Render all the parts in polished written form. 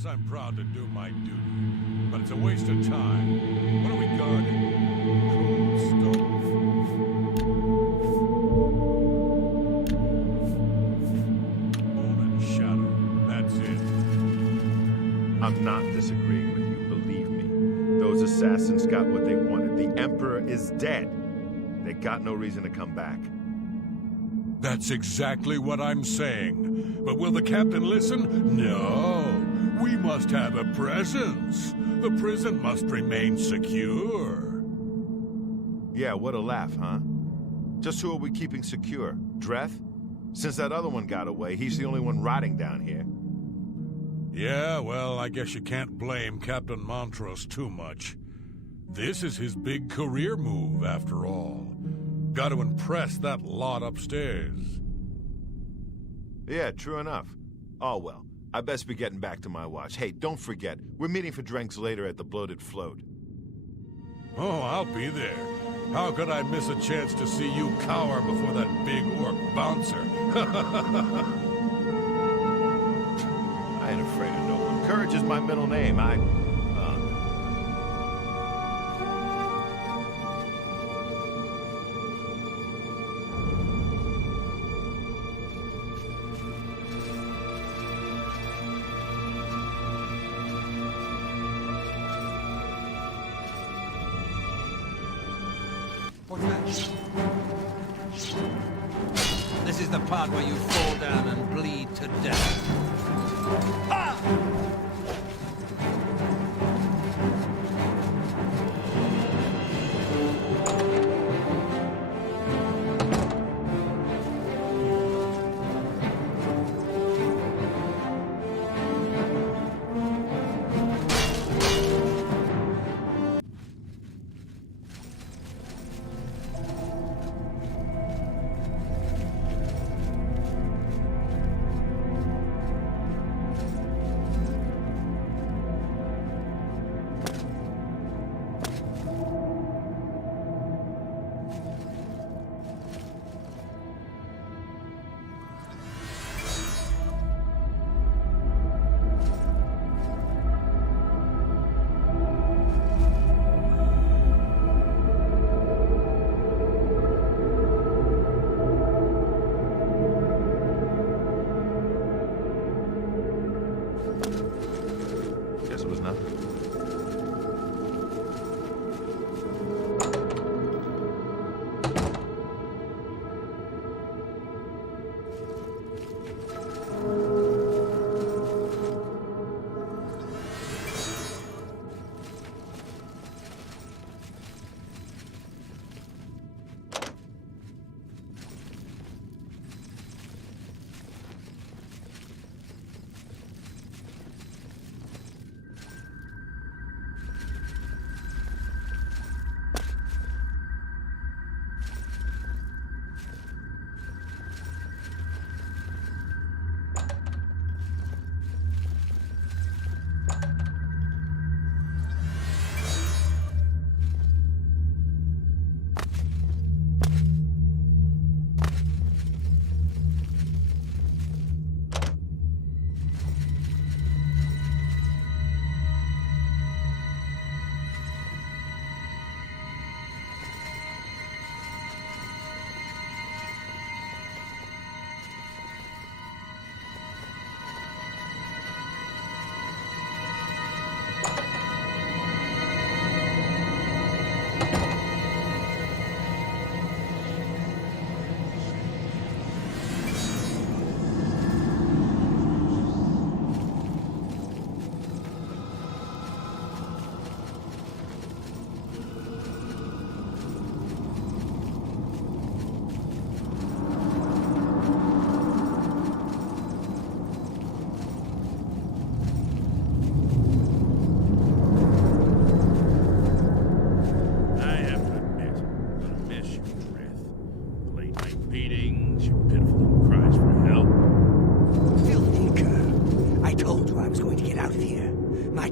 course I'm proud to do my duty, but it's a waste of time. What are we guarding? Cold stove. Moon and shadow. That's it. I'm not disagreeing with you, believe me. Those assassins got what they wanted. The Emperor is dead. They got no reason to come back. That's exactly what I'm saying. But will the captain listen? No. We must have a presence. The prison must remain secure. Yeah, what a laugh, huh? Just who are we keeping secure? Dreth? Since that other one got away, he's the only one rotting down here. Yeah, well, I guess you can't blame Captain Montrose too much. This is his big career move, after all. Got to impress that lot upstairs. Yeah, true enough. Oh, well, I best be getting back to my watch. Hey, don't forget, we're meeting for drinks later at the Bloated Float. Oh, I'll be there. How could I miss a chance to see you cower before that big orc bouncer? I ain't afraid of no one. Courage is my middle name. This is the part where you fall down and bleed to death. Ah! Guess it was nothing.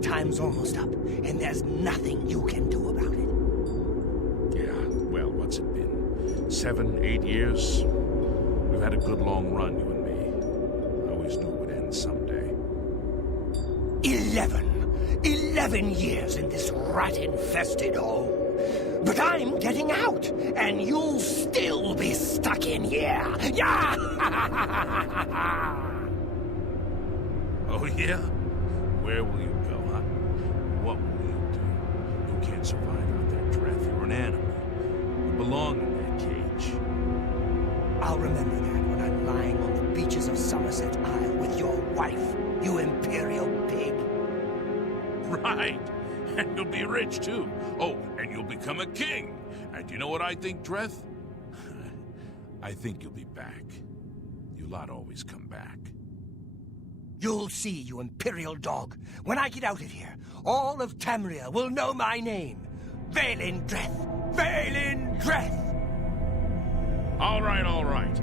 Time's almost up, and there's nothing you can do about it. Yeah, well, what's it been? 7, 8 years? We've had a good long run, you and me. I always knew it would end someday. 11 years in this rat-infested hole. But I'm getting out, and you'll still be stuck in here. Yeah! Oh, yeah? Where will you go, huh? What will you do? You can't survive out there, Dreth. You're an animal. You belong in that cage. I'll remember that when I'm lying on the beaches of Somerset Isle with your wife, you imperial pig. Right. And you'll be rich, too. Oh, and you'll become a king. And you know what I think, Dreth? I think you'll be back. You lot always come back. You'll see, you imperial dog. When I get out of here, all of Tamriel will know my name. Vaelin Dreth! Vaelin Dreth! All right, all right.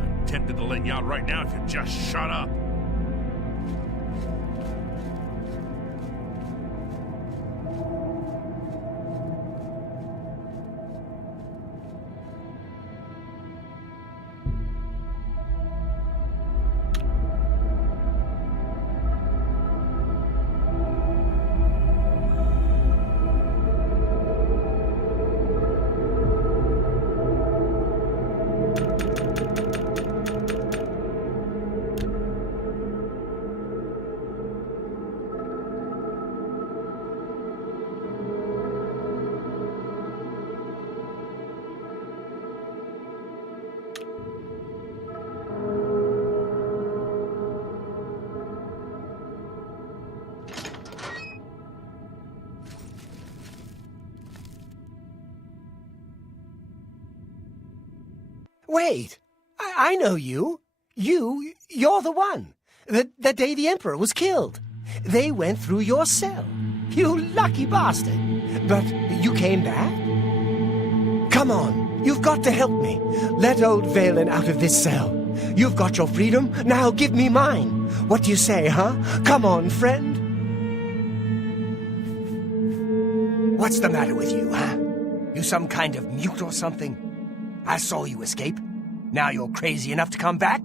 I'm tempted to let you out right now if you just shut up. Wait, I know you. You're the one. The day the Emperor was killed. They went through your cell. You lucky bastard. But you came back? Come on, you've got to help me. Let old Vaelin out of this cell. You've got your freedom, now give me mine. What do you say, huh? Come on, friend. What's the matter with you, huh? You some kind of mute or something? I saw you escape. Now you're crazy enough to come back?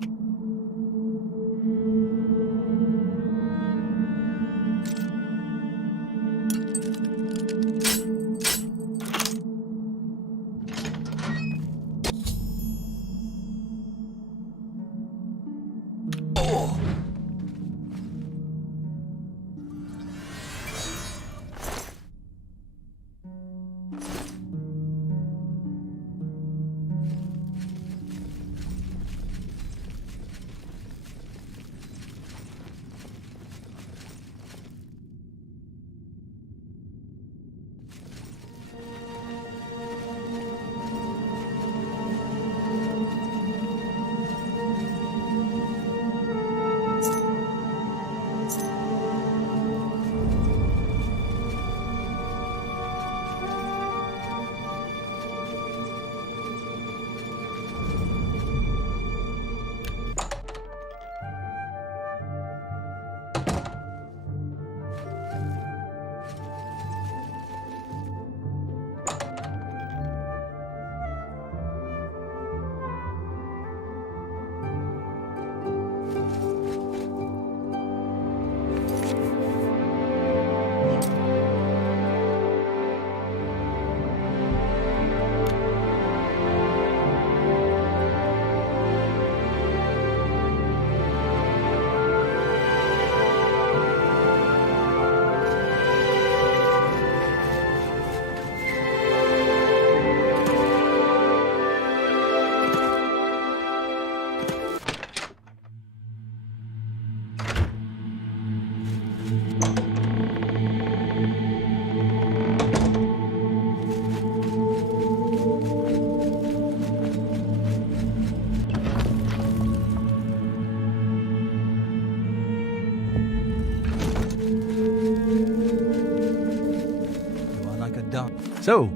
So,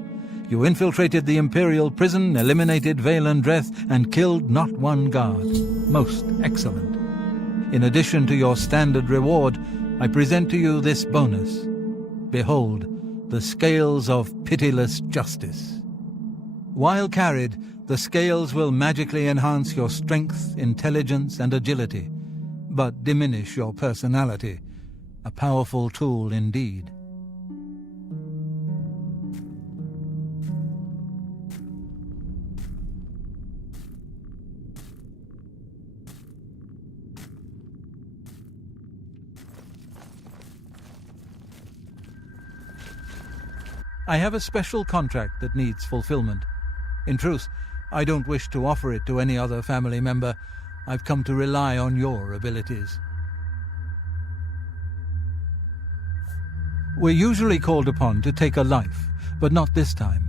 you infiltrated the Imperial prison, eliminated Vaelin Dreth, and killed not one guard. Most excellent. In addition to your standard reward, I present to you this bonus. Behold, the scales of pitiless justice. While carried, the scales will magically enhance your strength, intelligence, and agility, but diminish your personality. A powerful tool indeed. I have a special contract that needs fulfillment. In truth, I don't wish to offer it to any other family member. I've come to rely on your abilities. We're usually called upon to take a life, but not this time.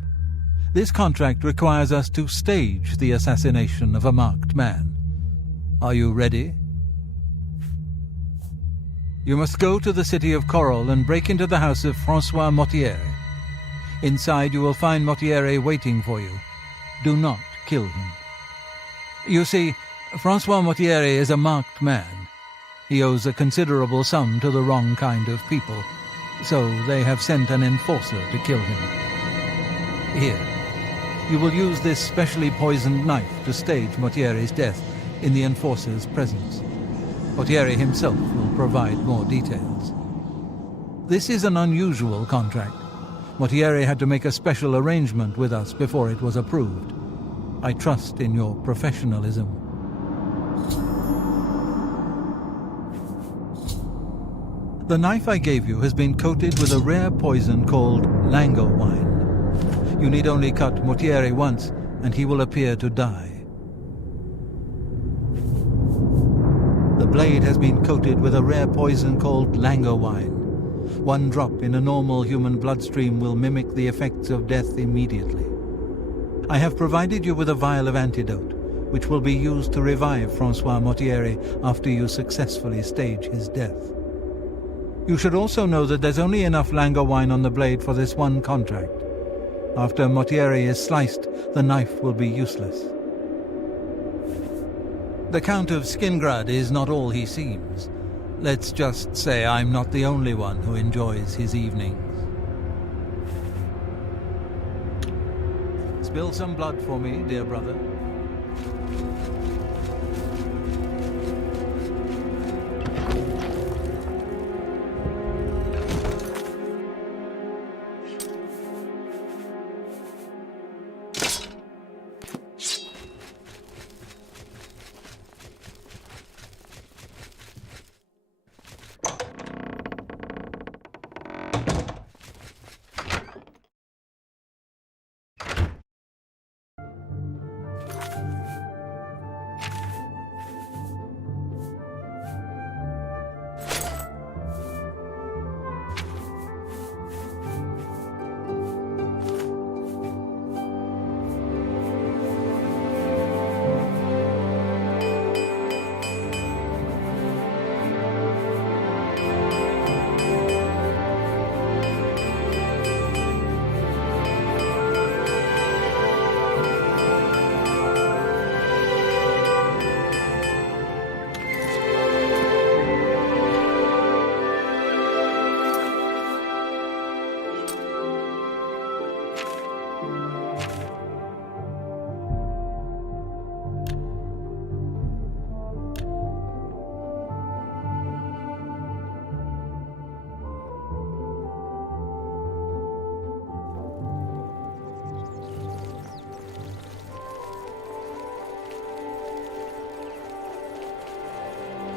This contract requires us to stage the assassination of a marked man. Are you ready? You must go to the city of Coral and break into the house of Francois Mortier. Inside you will find Mortier waiting for you. Do not kill him. You see, Francois Mortier is a marked man. He owes a considerable sum to the wrong kind of people, so they have sent an enforcer to kill him. Here, you will use this specially poisoned knife to stage Mortier's death in the enforcer's presence. Mortier himself will provide more details. This is an unusual contract. Mortier had to make a special arrangement with us before it was approved. I trust in your professionalism. The knife I gave you has been coated with a rare poison called lango wine. You need only cut Mortier once, and he will appear to die. The blade has been coated with a rare poison called lango wine. One drop in a normal human bloodstream will mimic the effects of death immediately. I have provided you with a vial of antidote, which will be used to revive Francois Mortier after you successfully stage his death. You should also know that there's only enough lango wine on the blade for this one contract. After Mortier is sliced, the knife will be useless. The Count of Skingrad is not all he seems. Let's just say I'm not the only one who enjoys his evenings. Spill some blood for me, dear brother.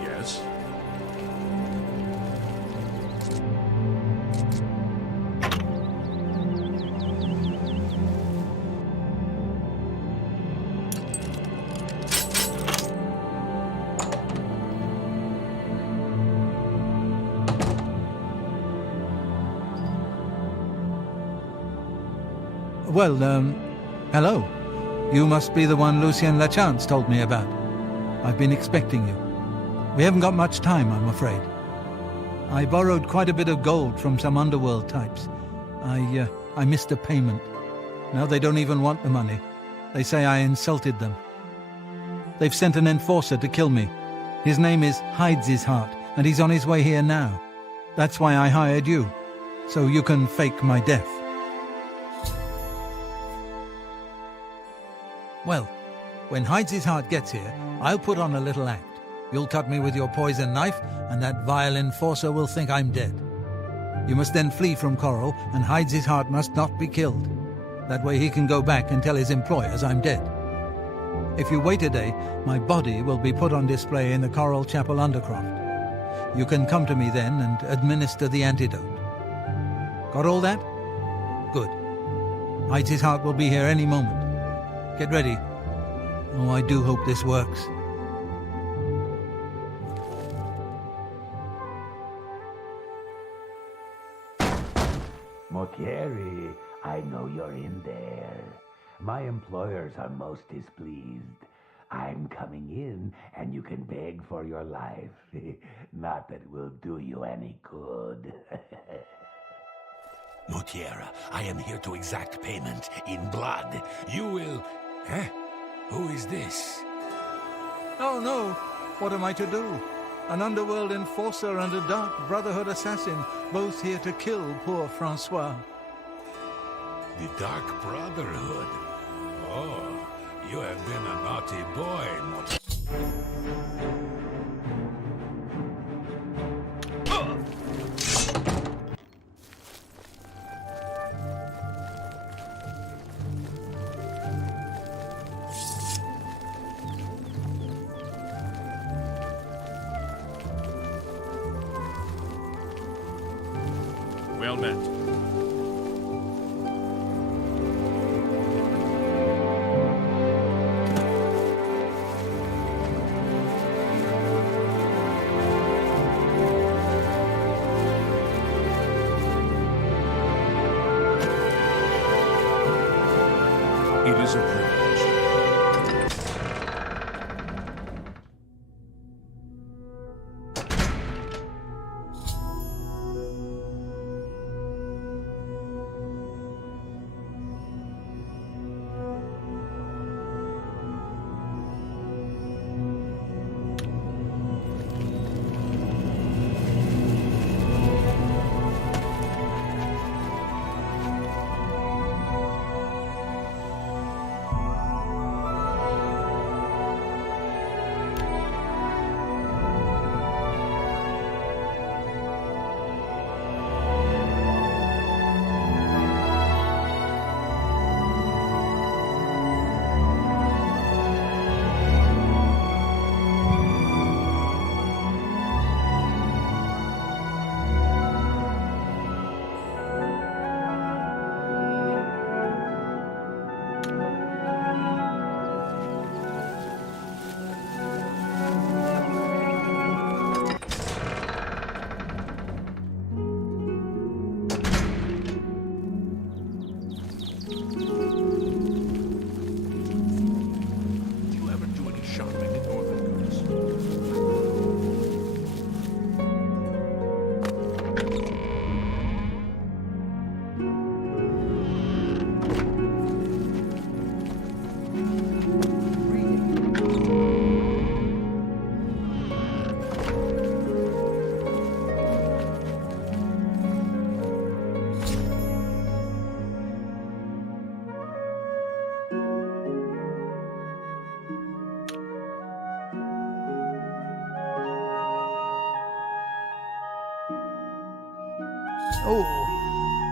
Yes? Well, hello. You must be the one Lucien Lachance told me about. I've been expecting you. We haven't got much time, I'm afraid. I borrowed quite a bit of gold from some underworld types. I missed a payment. Now they don't even want the money. They say I insulted them. They've sent an enforcer to kill me. His name is Hydes's Heart, and he's on his way here now. That's why I hired you, so you can fake my death. Well, when Hydes's Heart gets here, I'll put on a little act. You'll cut me with your poison knife, and that vile enforcer will think I'm dead. You must then flee from Coral, and Hyde's heart must not be killed. That way he can go back and tell his employers I'm dead. If you wait a day, my body will be put on display in the Coral Chapel Undercroft. You can come to me then and administer the antidote. Got all that? Good. Hyde's heart will be here any moment. Get ready. Oh, I do hope this works. Motieri, I know you're in there. My employers are most displeased. I'm coming in, and you can beg for your life. Not that it will do you any good. Motiera, I am here to exact payment in blood. You will... Huh? Who is this? Oh no! What am I to do? An underworld enforcer and a dark brotherhood assassin, both here to kill poor Francois. The Dark Brotherhood. Oh, you have been a naughty boy, Well met. It is a privilege. Oh,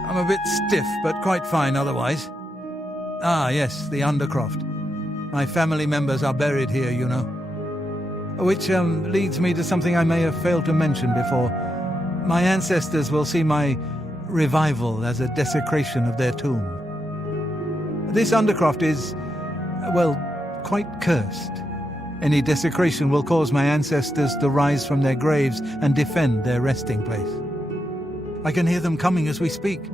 I'm a bit stiff, but quite fine otherwise. Ah, yes, the Undercroft. My family members are buried here, you know. Which leads me to something I may have failed to mention before. My ancestors will see my revival as a desecration of their tomb. This Undercroft is, well, quite cursed. Any desecration will cause my ancestors to rise from their graves and defend their resting place. I can hear them coming as we speak.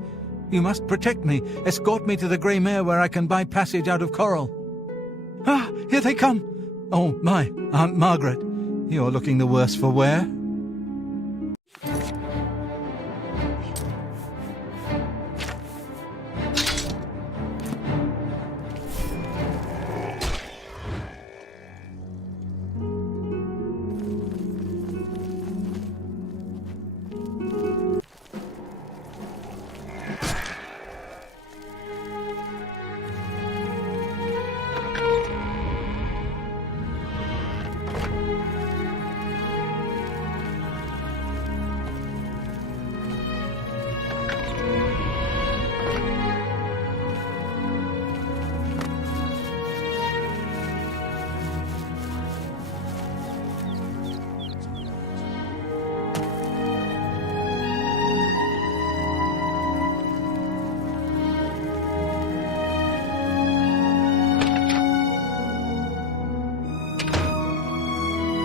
You must protect me. Escort me to the Grey Mare where I can buy passage out of Coral. Ah, here they come. Oh, my, Aunt Margaret. You're looking the worse for wear.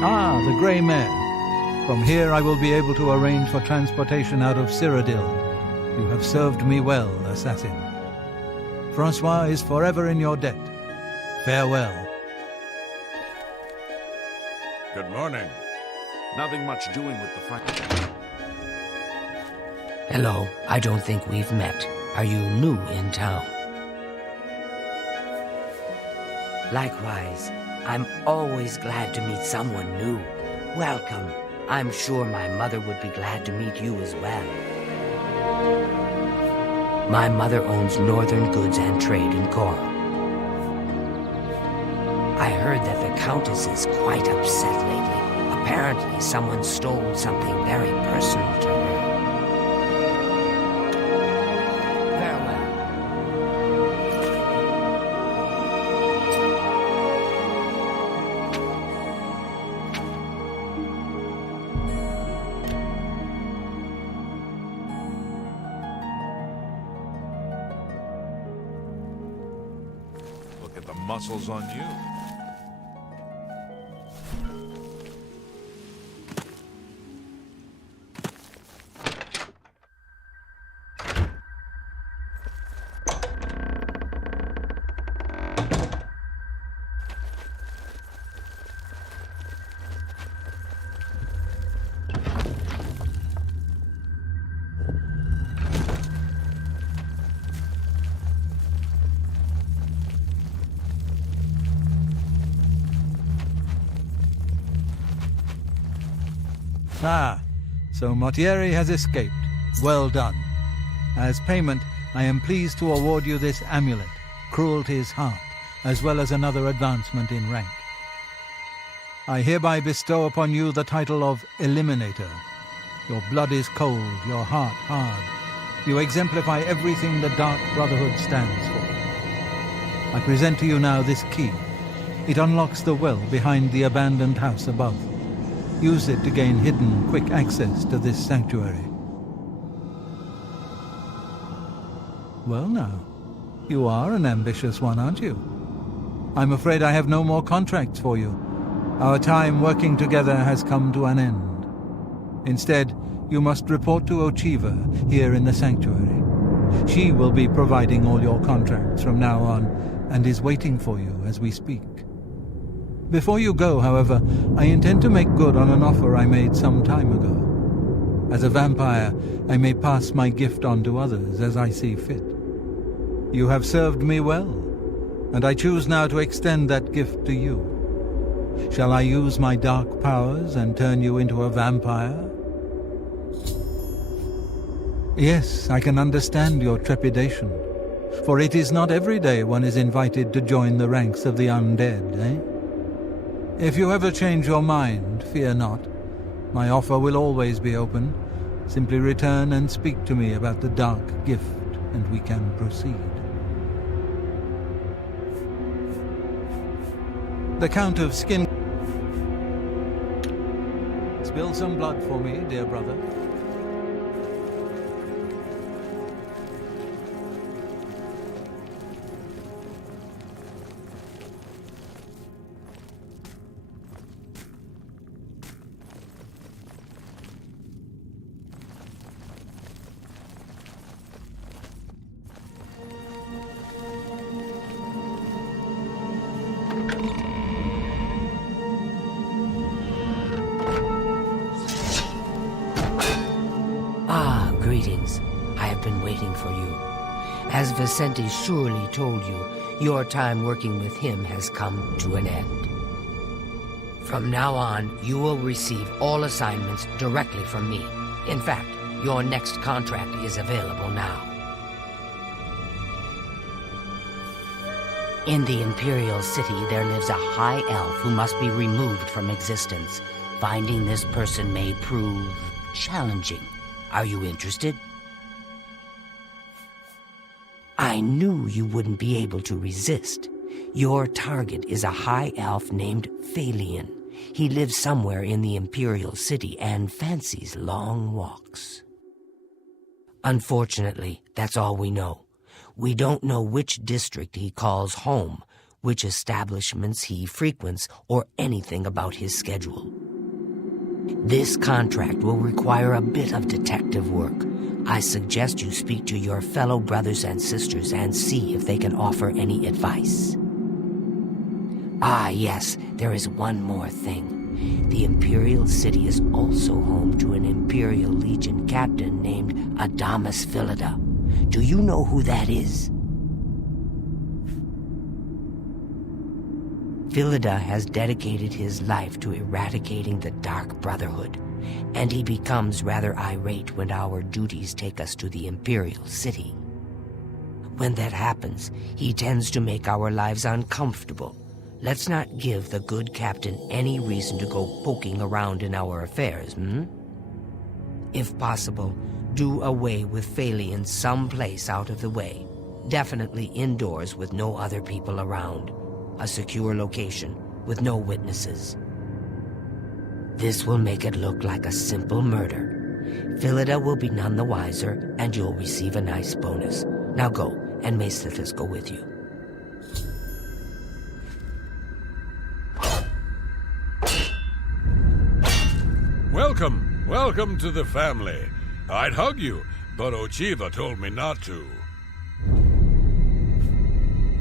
Ah, the Grey Mare. From here I will be able to arrange for transportation out of Cyrodiil. You have served me well, assassin. Francois is forever in your debt. Farewell. Good morning. Nothing much doing with the fight. Hello, I don't think we've met. Are you new in town? Likewise, I'm always glad to meet someone new. Welcome. I'm sure my mother would be glad to meet you as well. My mother owns Northern Goods and Trade in Coral. I heard that the Countess is quite upset lately. Apparently, someone stole something very personal to her. Farewell. Look at the muscles on you. Ah, so Mottieri has escaped. Well done. As payment, I am pleased to award you this amulet, Cruelty's Heart, as well as another advancement in rank. I hereby bestow upon you the title of Eliminator. Your blood is cold, your heart hard. You exemplify everything the Dark Brotherhood stands for. I present to you now this key. It unlocks the well behind the abandoned house above. Use it to gain hidden, quick access to this sanctuary. Well now, you are an ambitious one, aren't you? I'm afraid I have no more contracts for you. Our time working together has come to an end. Instead, you must report to Ochiva here in the sanctuary. She will be providing all your contracts from now on, and is waiting for you as we speak. Before you go, however, I intend to make good on an offer I made some time ago. As a vampire, I may pass my gift on to others as I see fit. You have served me well, and I choose now to extend that gift to you. Shall I use my dark powers and turn you into a vampire? Yes, I can understand your trepidation, for it is not every day one is invited to join the ranks of the undead, eh? If you ever change your mind, fear not. My offer will always be open. Simply return and speak to me about the dark gift, and we can proceed. The Count of Skin... Spill some blood for me, dear brother. Greetings. I have been waiting for you. As Vicente surely told you, your time working with him has come to an end. From now on, you will receive all assignments directly from me. In fact, your next contract is available now. In the Imperial City, there lives a high elf who must be removed from existence. Finding this person may prove challenging. Are you interested? I knew you wouldn't be able to resist. Your target is a high elf named Phalion. He lives somewhere in the Imperial City and fancies long walks. Unfortunately, that's all we know. We don't know which district he calls home. which establishments he frequents, or anything about his schedule. This contract will require a bit of detective work. I suggest you speak to your fellow brothers and sisters and see if they can offer any advice. Ah, yes, there is one more thing. The Imperial City is also home to an Imperial Legion captain named Adamus Philida. Do you know who that is? Philida has dedicated his life to eradicating the Dark Brotherhood, and he becomes rather irate when our duties take us to the Imperial City. When that happens, he tends to make our lives uncomfortable. Let's not give the good captain any reason to go poking around in our affairs, If possible, do away with Phalian someplace out of the way. Definitely indoors with no other people around. A secure location with no witnesses. This will make it look like a simple murder. Philida will be none the wiser, and you'll receive a nice bonus. Now go, and may Sithis go with you. Welcome to the family. I'd hug you, but Ochiva told me not to.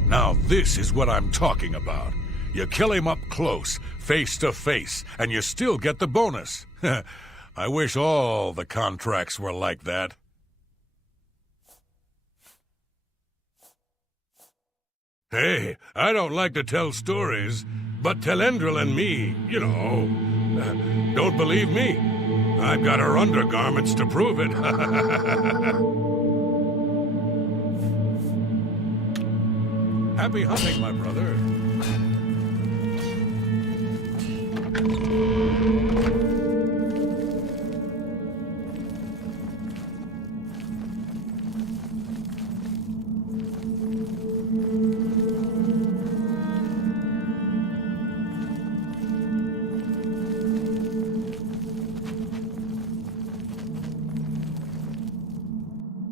Now this is what I'm talking about. You kill him up close, face to face, and you still get the bonus. I wish all the contracts were like that. Hey, I don't like to tell stories, but Telendril and me, don't believe me? I've got her undergarments to prove it. Happy hunting, my brother.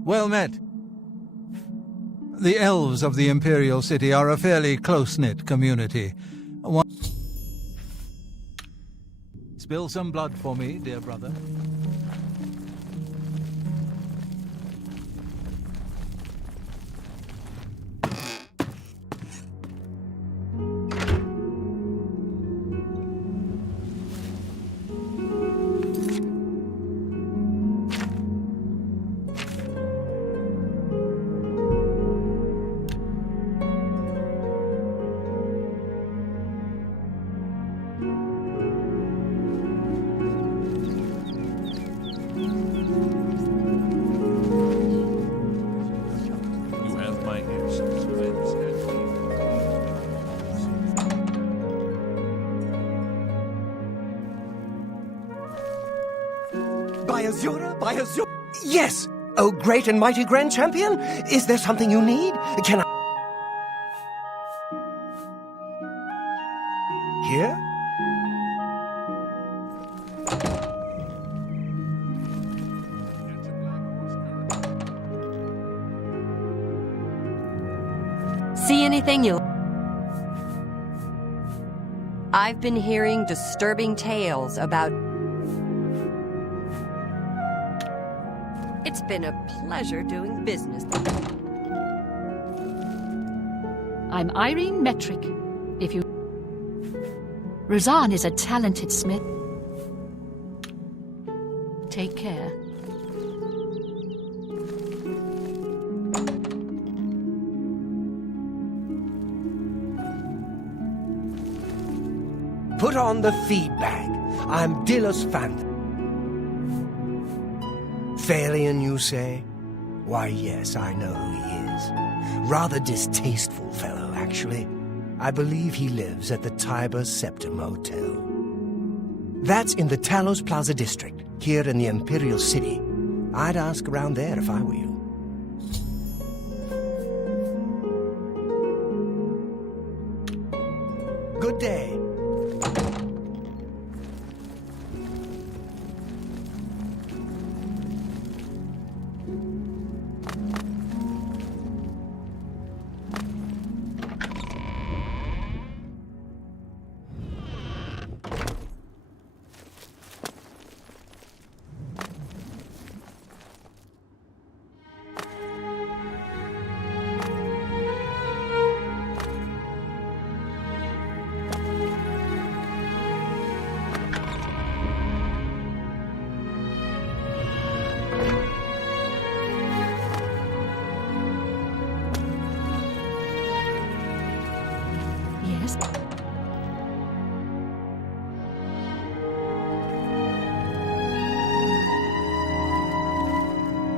Well met. The elves of the Imperial City are a fairly close-knit community. Spill some blood for me, dear brother. By Azura? Yes! Oh, great and mighty Grand Champion! Is there something you need? Can I... Here? See anything you... I've been hearing disturbing tales about... It's been a pleasure doing business. I'm Irene Metric. If you... Razan is a talented smith. Take care. Put on the feed bag. I'm Dilos Fant. Phalian, you say? Why, yes, I know who he is. Rather distasteful fellow, actually. I believe he lives at the Tiber Septim Hotel. That's in the Talos Plaza district, here in the Imperial City. I'd ask around there if I were you. Good day.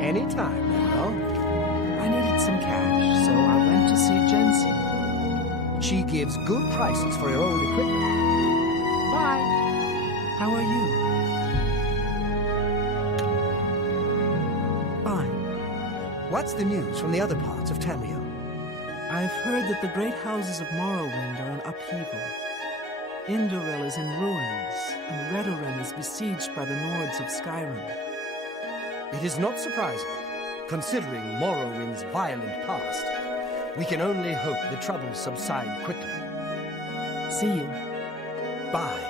Any time now. I needed some cash, so I went to see Jensen. She gives good prices for her old equipment. Bye. How are you? Fine. What's the news from the other parts of Tamriel? I've heard that the great houses of Morrowind are in upheaval. Indoril is in ruins, and Redoran is besieged by the Nords of Skyrim. It is not surprising, considering Morrowind's violent past. We can only hope the troubles subside quickly. See you. Bye.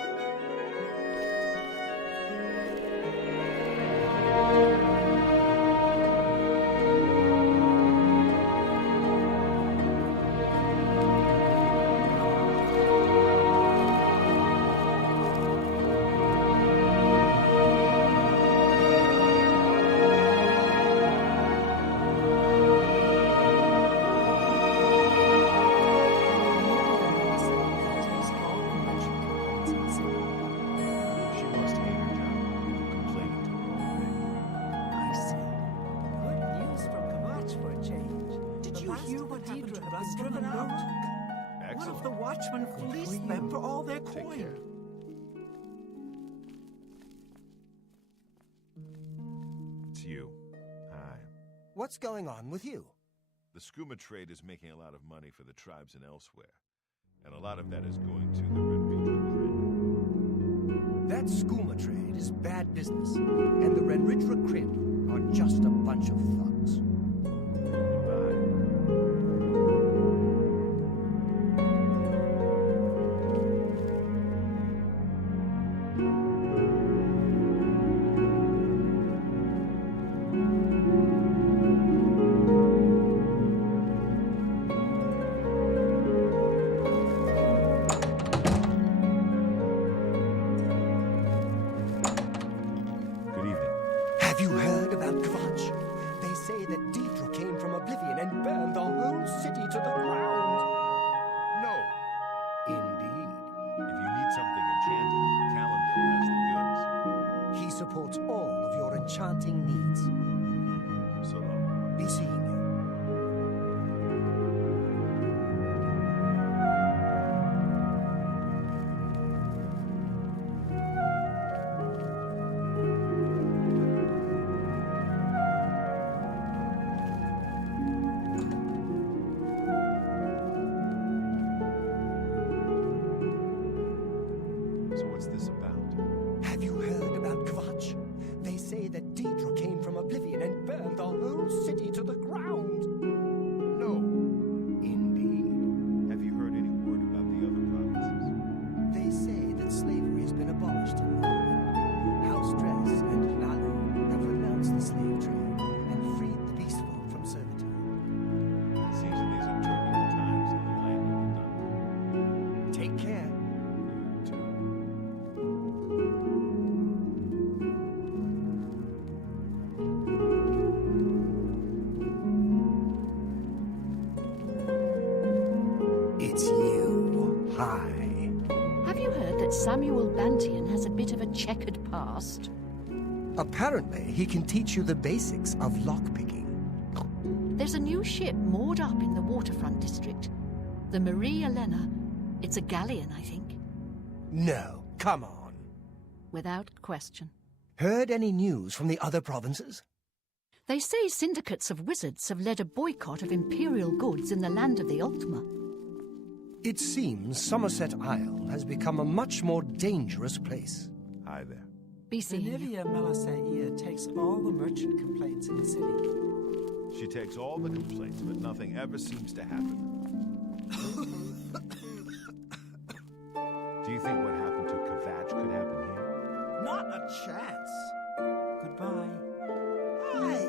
She must hate her job. People complaining to her all day. I see. Good news from Kamach for a change. Did you hear what happened to us driven out? Excellent. One of the watchmen fleeced them for all their Take coin. care. It's you. Hi. What's going on with you? The skooma trade is making a lot of money for the tribes and elsewhere. And a lot of that is going to the Red Region. That skooma trade is bad business, and the Renridra Crid are just a bunch of thugs. Goodbye. Good evening. Have you heard about Kvatch? They say that Deidre came from Oblivion and burned the whole city to the ground. No. Indeed. If you need something enchanted, Calendil has the goods. He supports all of your enchanting needs. So long. Be seeing you. So what's this about? Have you heard about Kvatch? They say that Deidre came from Oblivion and burned the whole city to the ground. No. Indeed. Have you heard any word about the other provinces? They say that slavery has been abolished in Morrowind. House Dress and Lalu have renounced the slave trade and freed the beast folk from servitude. It seems that these are turbulent times in the land of the Dun. Take care. You too. It's you. Hi. Have you heard that Samuel Bantian has a bit of a checkered past? Apparently, he can teach you the basics of lockpicking. There's a new ship moored up in the waterfront district. The Marie Elena. It's a galleon, I think. No, come on. Without question. Heard any news from the other provinces? They say syndicates of wizards have led a boycott of imperial goods in the land of the Ultima. It seems Somerset Isle has become a much more dangerous place. Hi there. Be seeing you. Olivia Melasaia takes all the merchant complaints in the city. She takes all the complaints, but nothing ever seems to happen. Do you think what happened to Kvatch could happen here? Not a chance. Goodbye. Hi.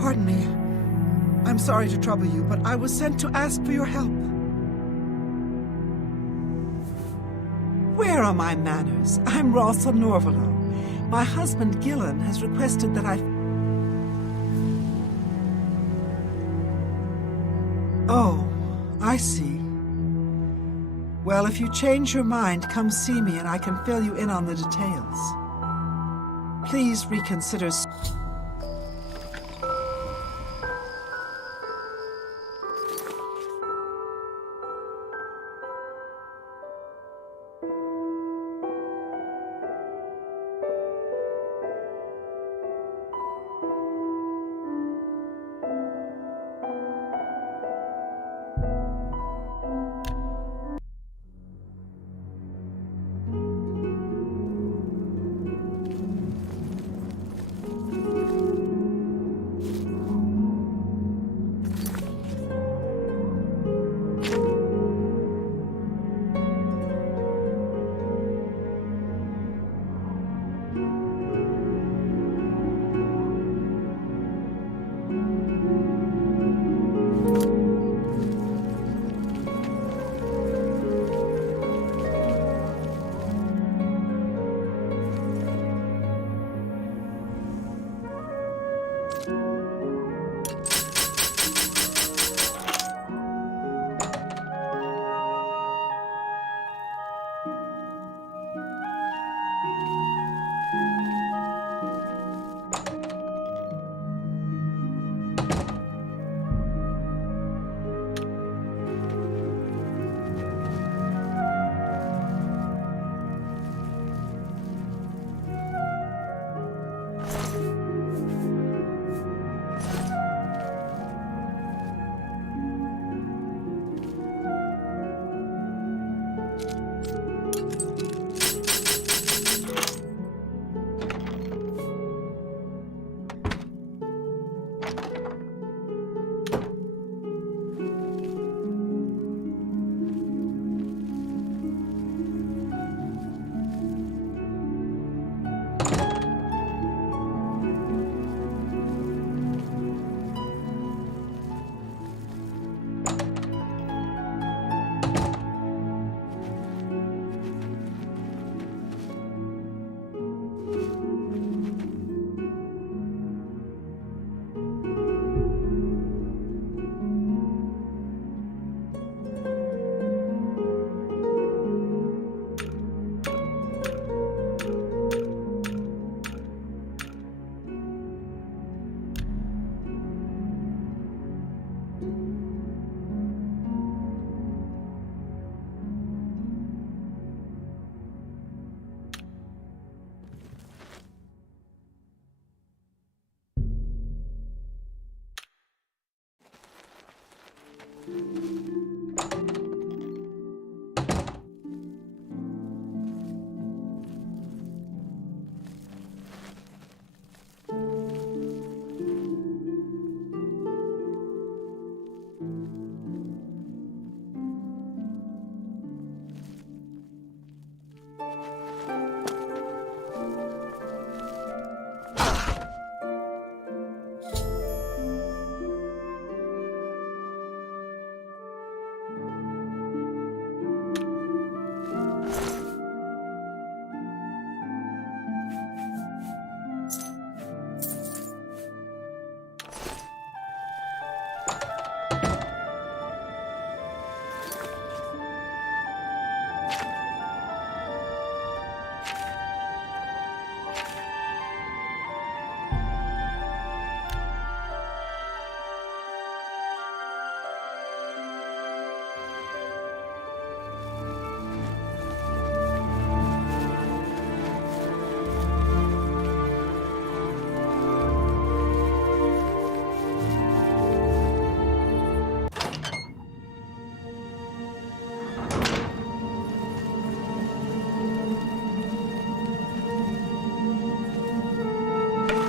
Pardon me. I'm sorry to trouble you, but I was sent to ask for your help. Where are my manners? I'm Rosa Norvalo. My husband, Gillen, has requested that I... Oh, I see. Well, if you change your mind, come see me and I can fill you in on the details. Please reconsider...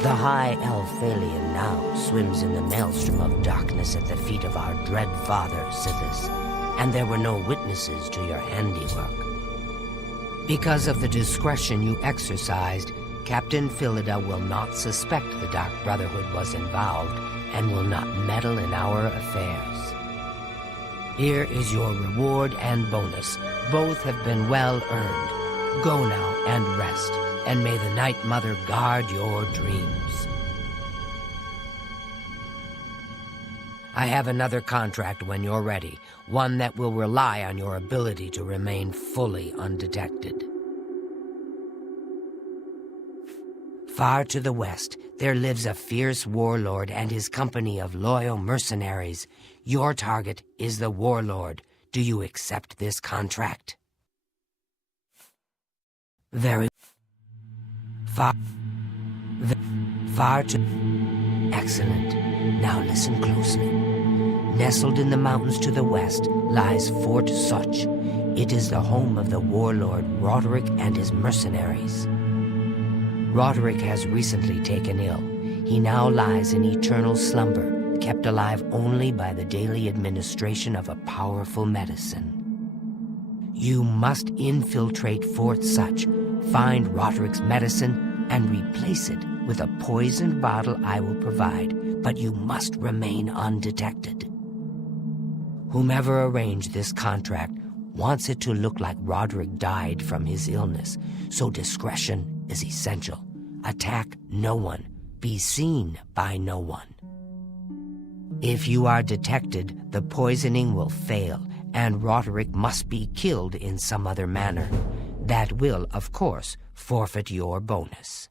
The High Elf Alien now swims in the maelstrom of darkness at the feet of our dread father, Sithis, and there were no witnesses to your handiwork. Because of the discretion you exercised, Captain Philida will not suspect the Dark Brotherhood was involved and will not meddle in our affairs. Here is your reward and bonus. Both have been well earned. Go now and rest, and may the Night Mother guard your dreams. I have another contract when you're ready, one that will rely on your ability to remain fully undetected. Far to the west, there lives a fierce warlord and his company of loyal mercenaries. Your target is the warlord. Do you accept this contract? Very far to... Excellent. Now listen closely. Nestled in the mountains to the west lies Fort Such. It is the home of the warlord Roderick and his mercenaries. Roderick has recently taken ill. He now lies in eternal slumber, kept alive only by the daily administration of a powerful medicine. You must infiltrate Fort Such, find Roderick's medicine, and replace it with a poisoned bottle I will provide, but you must remain undetected. Whomever arranged this contract wants it to look like Roderick died from his illness, so discretion is essential. Attack no one. Be seen by no one. If you are detected, the poisoning will fail, and Roderick must be killed in some other manner. That will, of course, forfeit your bonus.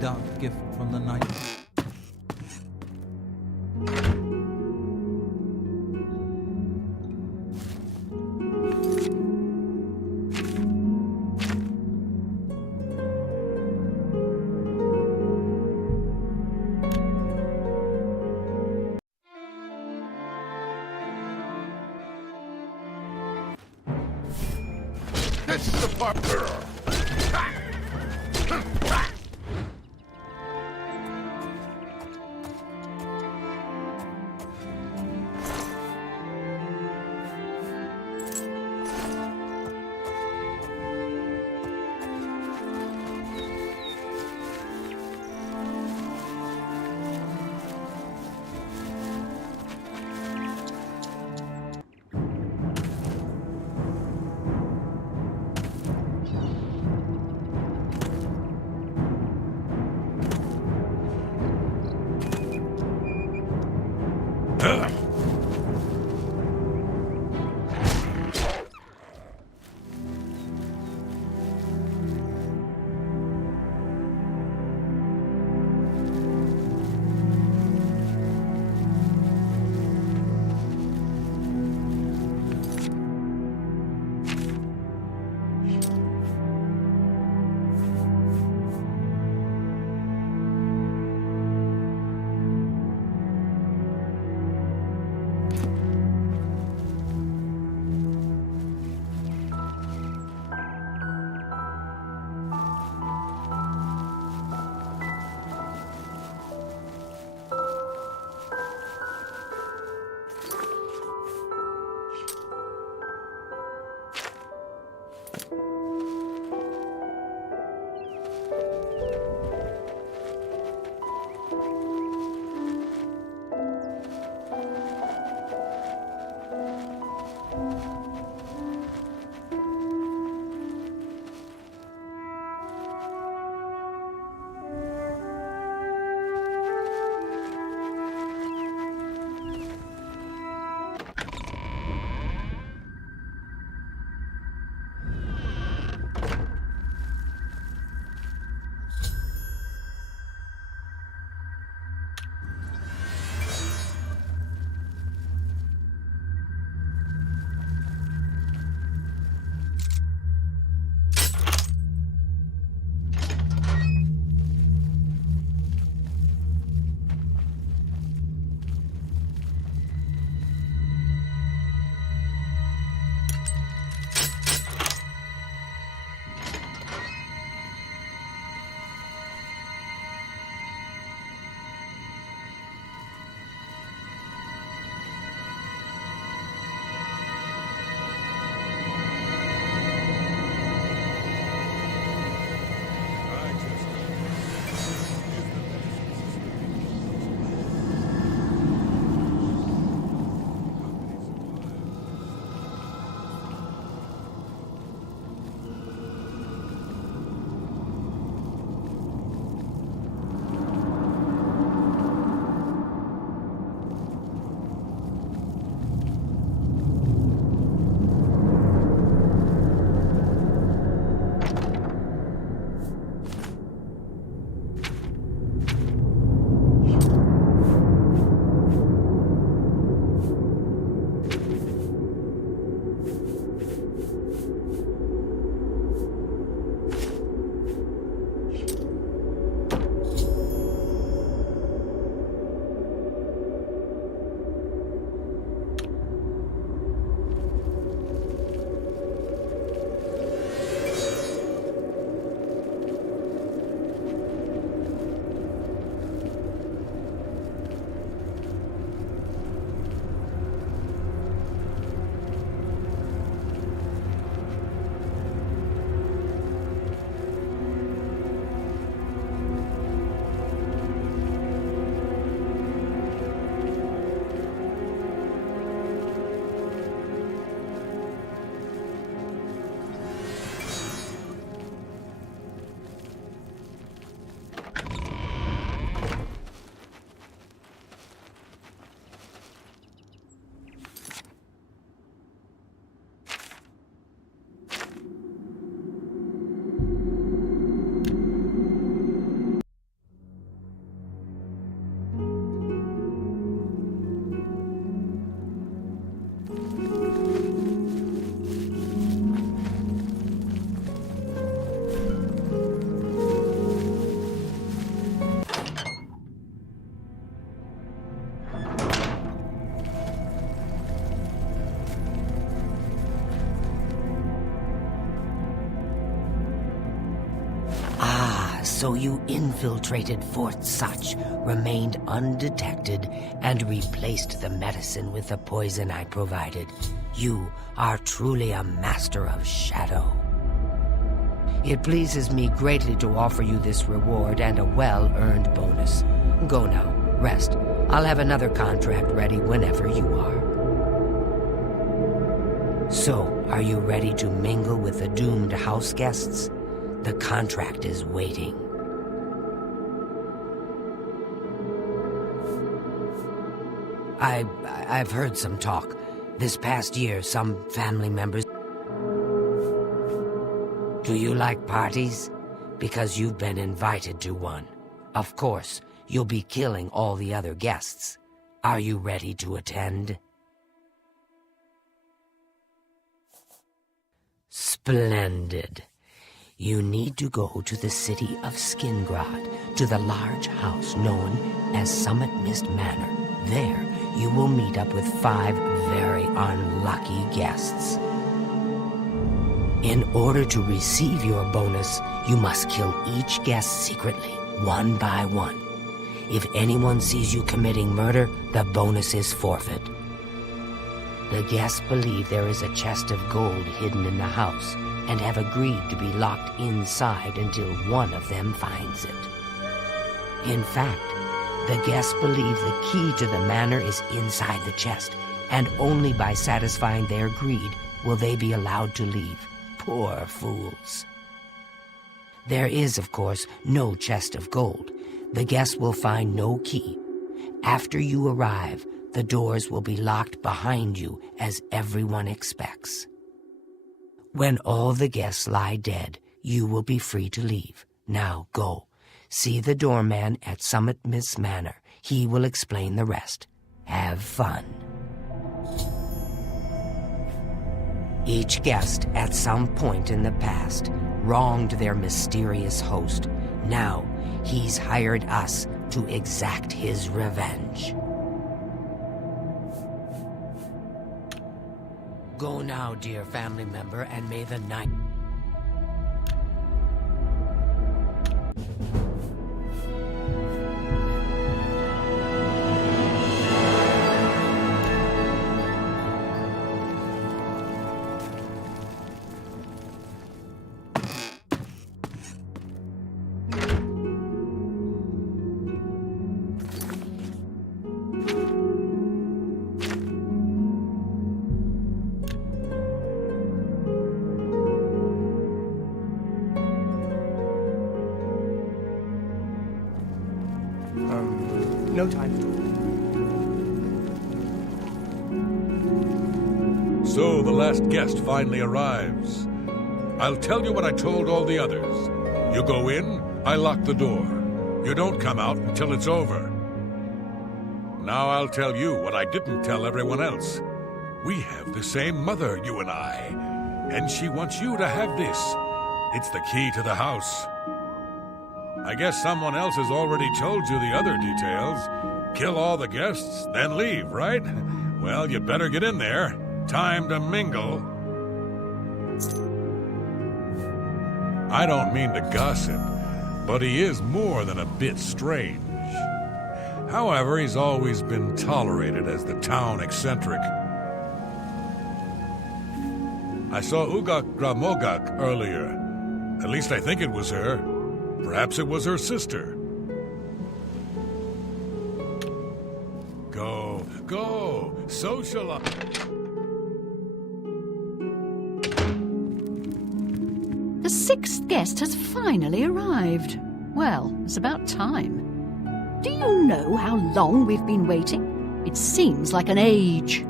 Dark gift from the night. This is the part. So you infiltrated Fort Such, remained undetected, and replaced the medicine with the poison I provided. You are truly a master of shadow. It pleases me greatly to offer you this reward and a well-earned bonus. Go now, rest. I'll have another contract ready whenever you are. So, are you ready to mingle with the doomed house guests? The contract is waiting. I've heard some talk. This past year, some family members... Do you like parties? Because you've been invited to one. Of course, you'll be killing all the other guests. Are you ready to attend? Splendid. You need to go to the city of Skingrad, to the large house known as Summit Mist Manor. There, you will meet up with 5 very unlucky guests. In order to receive your bonus, you must kill each guest secretly, one by one. If anyone sees you committing murder, the bonus is forfeit. The guests believe there is a chest of gold hidden in the house and have agreed to be locked inside until one of them finds it. In fact, the guests believe the key to the manor is inside the chest, and only by satisfying their greed will they be allowed to leave. Poor fools. There is, of course, no chest of gold. The guests will find no key. After you arrive, the doors will be locked behind you, as everyone expects. When all the guests lie dead, you will be free to leave. Now go. See the doorman at Summit Mist Manor. He will explain the rest. Have fun. Each guest, at some point in the past, wronged their mysterious host. Now, he's hired us to exact his revenge. Go now, dear family member, and may the night... No time. So the last guest finally arrives. I'll tell you what I told all the others. You go in, I lock the door. You don't come out until it's over. Now I'll tell you what I didn't tell everyone else. We have the same mother, you and I, and she wants you to have this. It's the key to the house. I guess someone else has already told you the other details. Kill all the guests, then leave, right? Well, you better get in there. Time to mingle. I don't mean to gossip, but he is more than a bit strange. However, he's always been tolerated as the town eccentric. I saw Ugak Gramogak earlier. At least I think it was her. Perhaps it was her sister. Go, socialize. The 6th guest has finally arrived. Well, it's about time. Do you know how long we've been waiting? It seems like an age.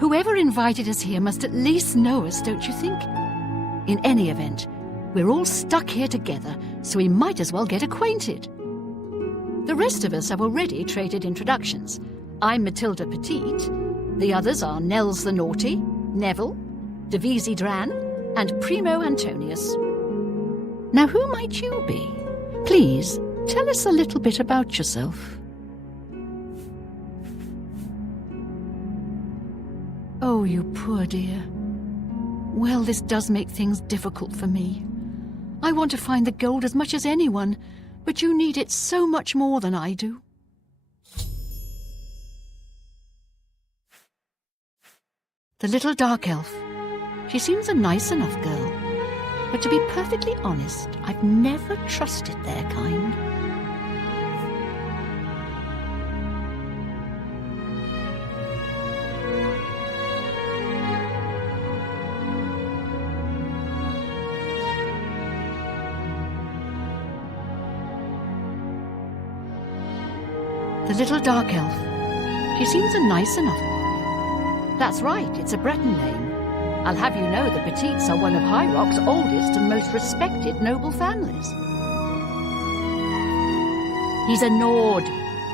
Whoever invited us here must at least know us, don't you think? In any event, we're all stuck here together, so we might as well get acquainted. The rest of us have already traded introductions. I'm Matilda Petite. The others are Nels the Naughty, Neville, Devisi Dran, and Primo Antonius. Now, who might you be? Please, tell us a little bit about yourself. Oh, you poor dear. Well, this does make things difficult for me. I want to find the gold as much as anyone, but you need it so much more than I do. The little dark elf. She seems a nice enough girl, but to be perfectly honest, I've never trusted their kind. The little dark elf. She seems a nice enough one. That's right, it's a Breton name. I'll have you know the Petites are one of High Rock's oldest and most respected noble families. He's a Nord.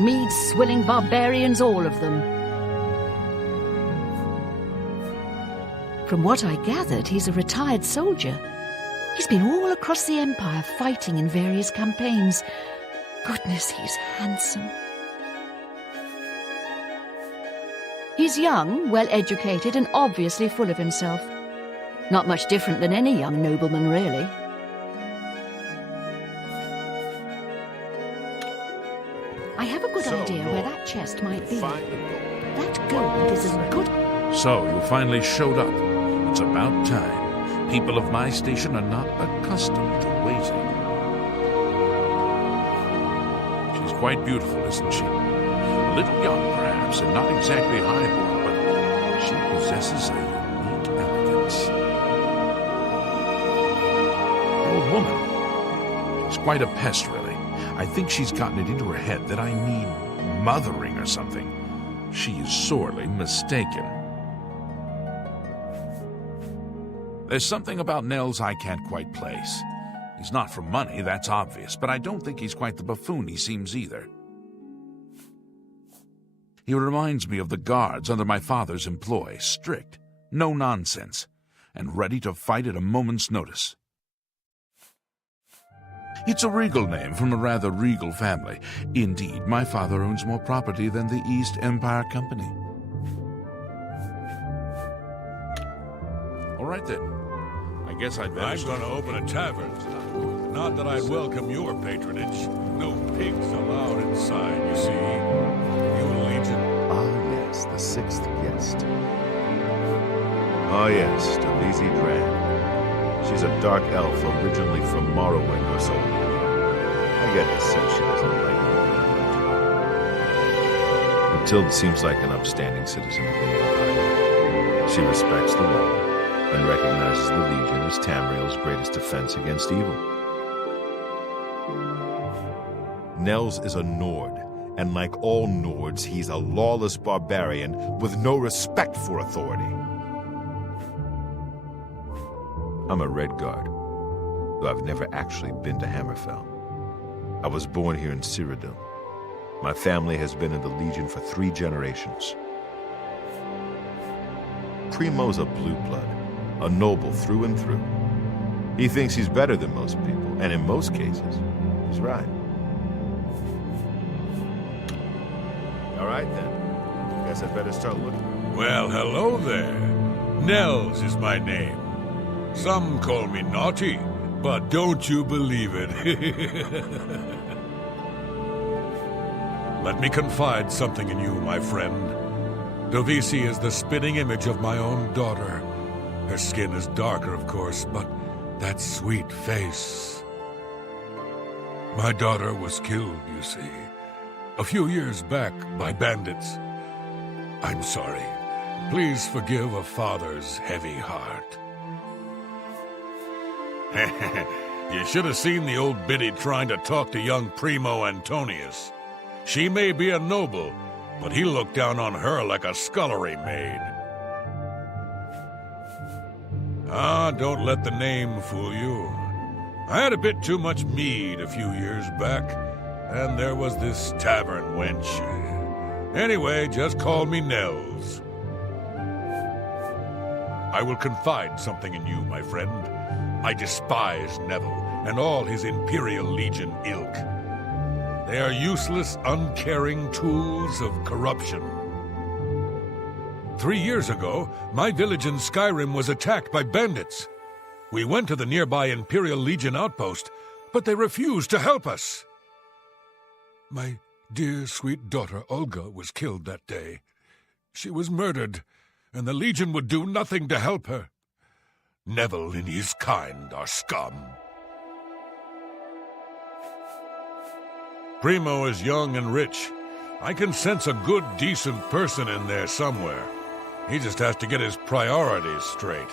Mead-swilling barbarians, all of them. From what I gathered, he's a retired soldier. He's been all across the Empire fighting in various campaigns. Goodness, he's handsome. He's young, well-educated, and obviously full of himself. Not much different than any young nobleman, really. I have a good idea where that chest might be. That gold is as good... So, you finally showed up. It's about time. People of my station are not accustomed to waiting. She's quite beautiful, isn't she? A little young, perhaps, and not exactly highborn, but she possesses a unique elegance. Old woman. She's quite a pest, really. I think she's gotten it into her head that I need mothering or something. She is sorely mistaken. There's something about Nels I can't quite place. He's not for money, that's obvious, but I don't think he's quite the buffoon he seems either. He reminds me of the guards under my father's employ, strict, no nonsense, and ready to fight at a moment's notice. It's a regal name from a rather regal family. Indeed, my father owns more property than the East Empire Company. All right then. I guess I'd better... I'm going to open a tavern. Not that I'd welcome your patronage. No pigs allowed inside, you see. You and Legion. Ah, yes, the sixth guest. Ah, yes, Delisi Dran. She's a dark elf originally from Morrowind or so. I get the sense she doesn't like me. Matilda seems like an upstanding citizen of the Empire. She respects the law and recognizes the Legion as Tamriel's greatest defense against evil. Nels is a Nord, and like all Nords, he's a lawless barbarian with no respect for authority. I'm a Red Guard, though I've never actually been to Hammerfell. I was born here in Cyrodiil. My family has been in the Legion for 3 generations. Primo's a blue blood, a noble through and through. He thinks he's better than most people, and in most cases, he's right. All right then, guess I'd better start looking. Well, hello there. Nels is my name. Some call me naughty, but don't you believe it. Let me confide something in you, my friend. Dovisi is the spitting image of my own daughter. Her skin is darker, of course, but that sweet face. My daughter was killed, you see, a few years back by bandits. I'm sorry. Please forgive a father's heavy heart. You should have seen the old biddy trying to talk to young Primo Antonius. She may be a noble, but he looked down on her like a scullery maid. Ah, don't let the name fool you. I had a bit too much mead a few years back, and there was this tavern wench. Anyway, just call me Nels. I will confide something in you, my friend. I despise Neville and all his Imperial Legion ilk. They are useless, uncaring tools of corruption. 3 years ago, my village in Skyrim was attacked by bandits. We went to the nearby Imperial Legion outpost, but they refused to help us. My dear, sweet daughter Olga was killed that day. She was murdered, and the Legion would do nothing to help her. Neville and his kind are scum. Primo is young and rich. I can sense a good, decent person in there somewhere. He just has to get his priorities straight.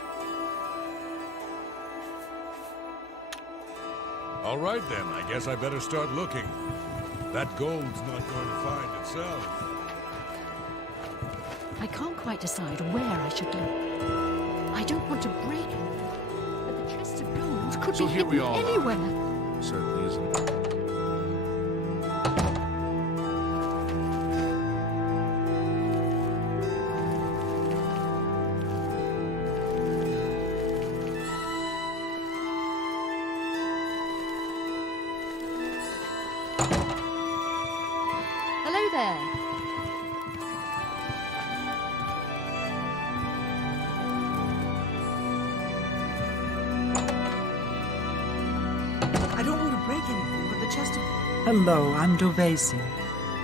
All right then, I guess I better start looking. That gold's not going to find itself. I can't quite decide where I should look. I don't want to break it, but the chest of gold could So be here we hidden all are. anywhere. Certainly isn't. Hello there. I don't want to break anything, but the chest of... Hello, I'm Dovesi.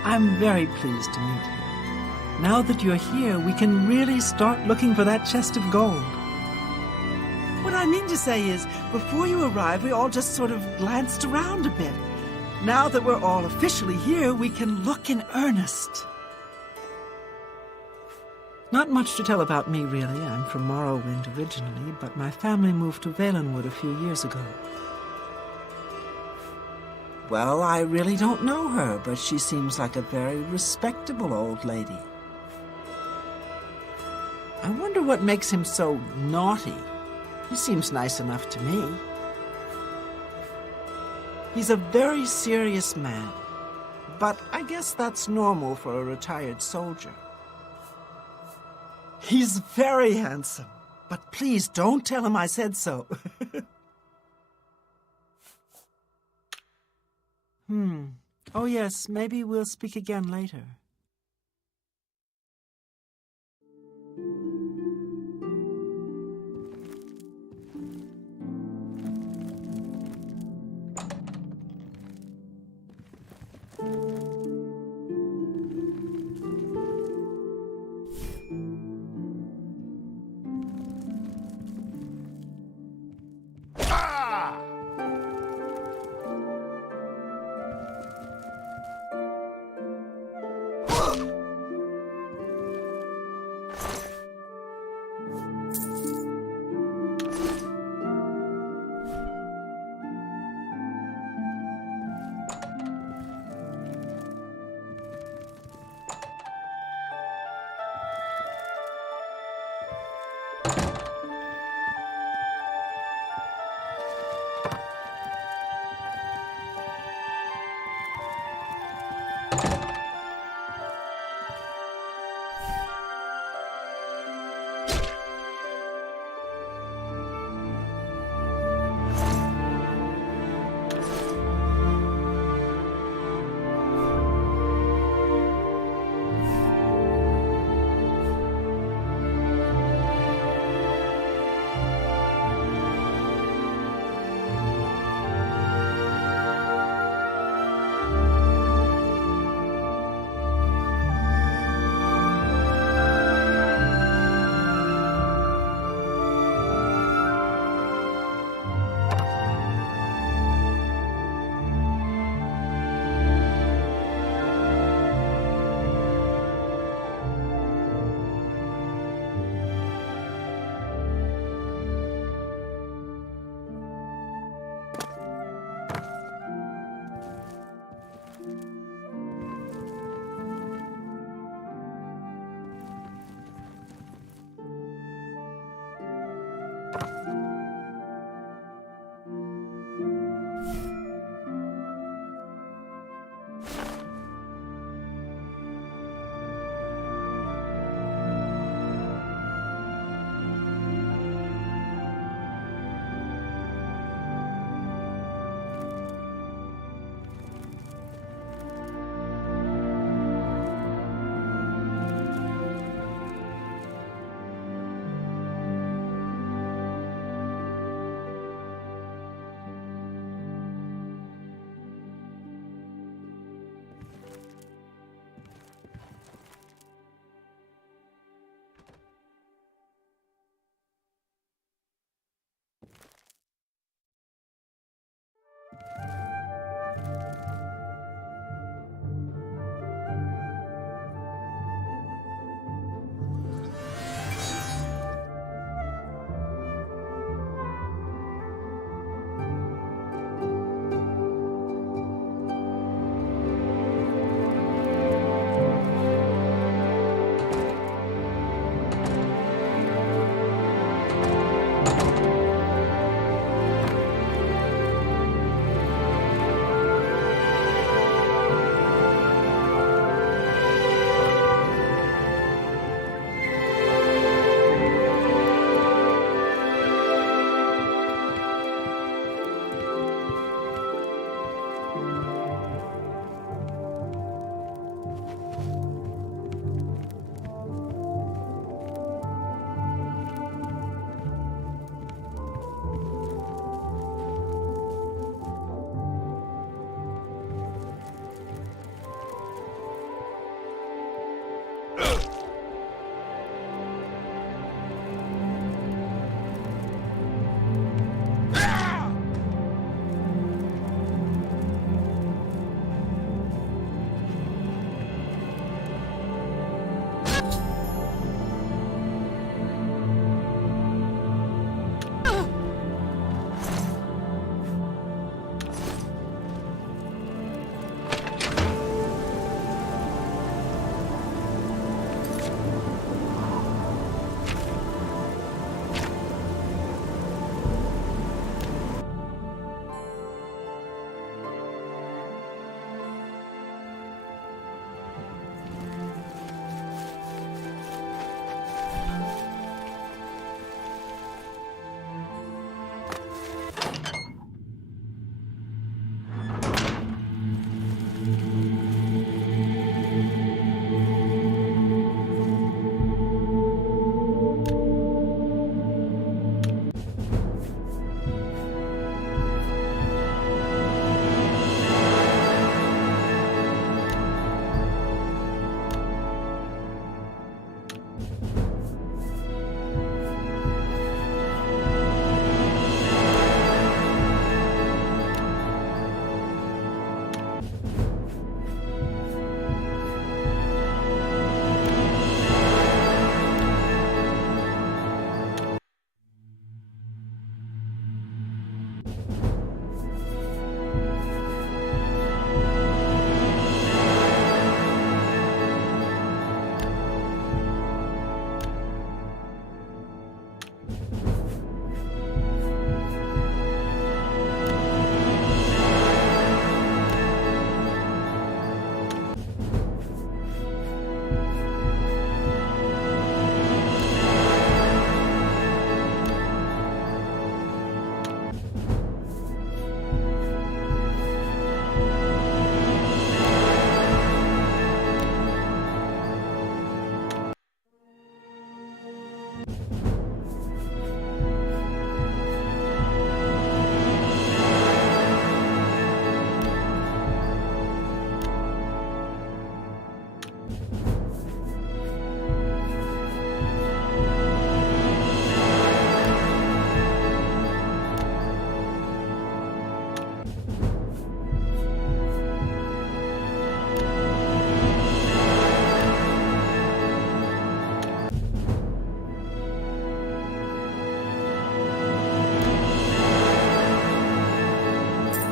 I'm very pleased to meet you. Now that you're here, we can really start looking for that chest of gold. What I mean to say is, before you arrived, we all just sort of glanced around a bit. Now that we're all officially here, we can look in earnest. Not much to tell about me, really. I'm from Morrowind originally, but my family moved to Valenwood a few years ago. Well, I really don't know her, but she seems like a very respectable old lady. I wonder what makes him so naughty. He seems nice enough to me. He's a very serious man, but I guess that's normal for a retired soldier. He's very handsome, but please don't tell him I said so. Oh yes, maybe we'll speak again later.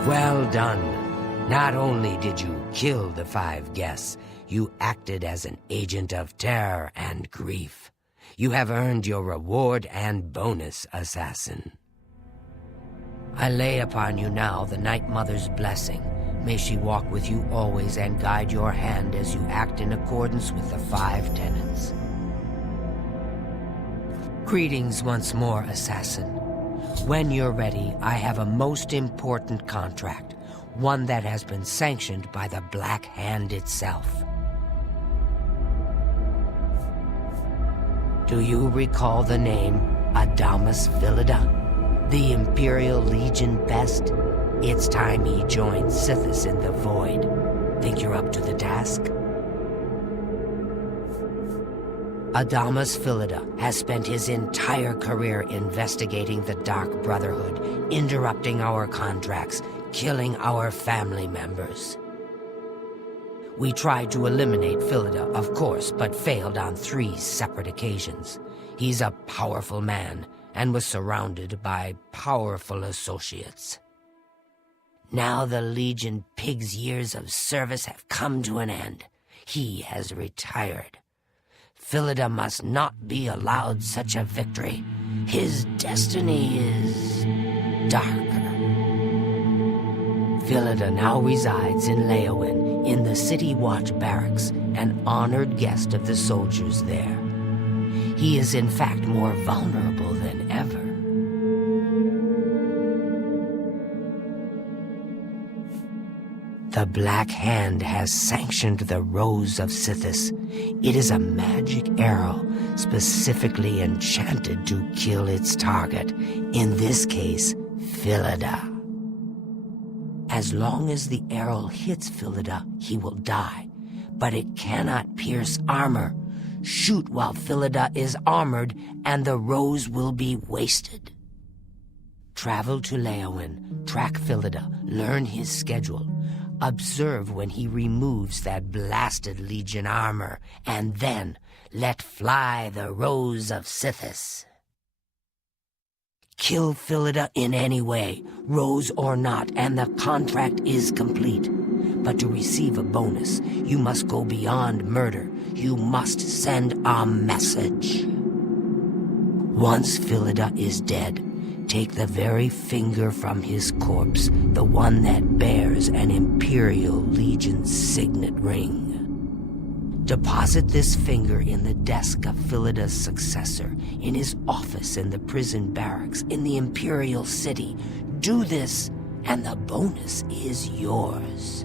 Well done. Not only did you kill the 5 guests, you acted as an agent of terror and grief. You have earned your reward and bonus, assassin. I lay upon you now the Night Mother's blessing. May she walk with you always and guide your hand as you act in accordance with the 5 tenets. Greetings once more, assassin. When you're ready, I have a most important contract, one that has been sanctioned by the Black Hand itself. Do you recall the name Adamus Philida, the Imperial Legion best? It's time he joined Sithis in the Void. Think you're up to the task? Adamus Philida has spent his entire career investigating the Dark Brotherhood, interrupting our contracts, killing our family members. We tried to eliminate Philida, of course, but failed on 3 separate occasions. He's a powerful man and was surrounded by powerful associates. Now the Legion Pig's years of service have come to an end. He has retired. Philida must not be allowed such a victory. His destiny is darker. Philida now resides in Leowin, in the City Watch Barracks, an honored guest of the soldiers there. He is in fact more vulnerable than ever. The Black Hand has sanctioned the Rose of Sithis. It is a magic arrow specifically enchanted to kill its target, in this case, Philida. As long as the arrow hits Philida, he will die, but it cannot pierce armor. Shoot while Philida is armored, and the rose will be wasted. Travel to Leowin, track Philida, learn his schedule. Observe when he removes that blasted Legion armor, and then let fly the Rose of Sithis. Kill Philida in any way, Rose or not, and the contract is complete. But to receive a bonus, you must go beyond murder. You must send a message. Once Philida is dead, take the very finger from his corpse, the one that bears an Imperial Legion signet ring. Deposit this finger in the desk of Philida's successor, in his office in the prison barracks, in the Imperial City. Do this, and the bonus is yours.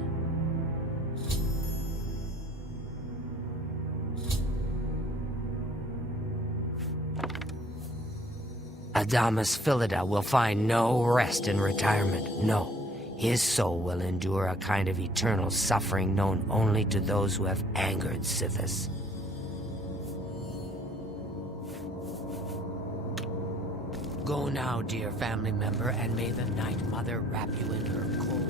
Adamus Philida will find no rest in retirement, no. His soul will endure a kind of eternal suffering known only to those who have angered Sithis. Go now, dear family member, and may the Night Mother wrap you in her cold.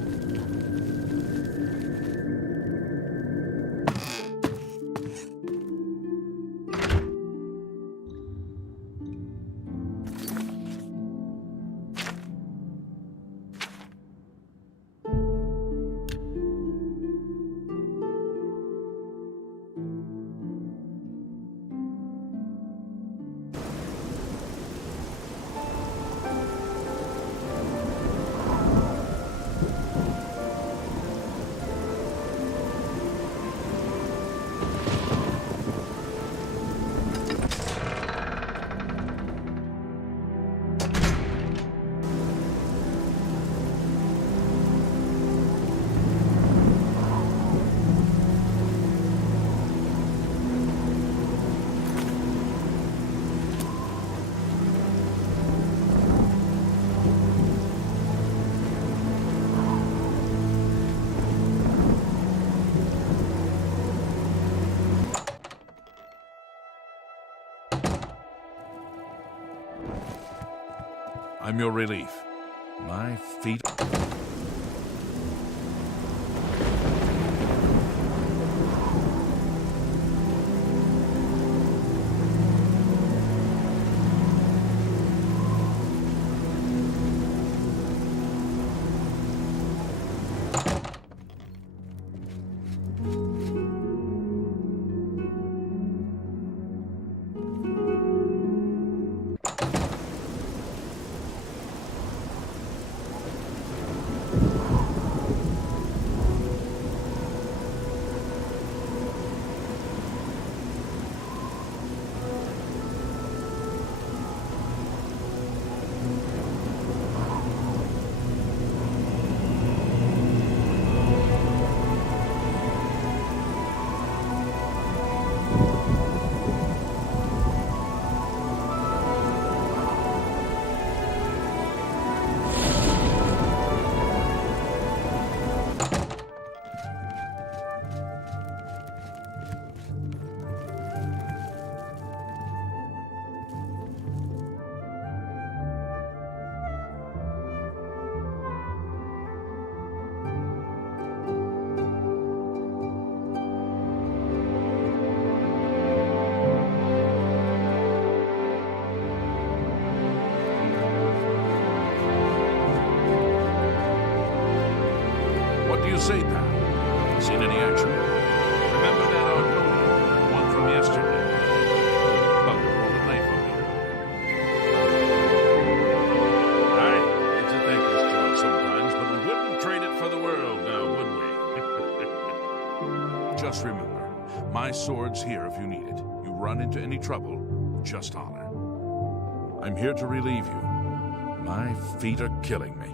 I'm your relief. My feet... What do you say, pal? Seen any action? Remember that Argonian, the one from yesterday? Bugger pulled a knife on me. Aye, it's a thankless job sometimes, but we wouldn't trade it for the world now, would we? Just remember, my sword's here if you need it. You run into any trouble, just holler. I'm here to relieve you. My feet are killing me.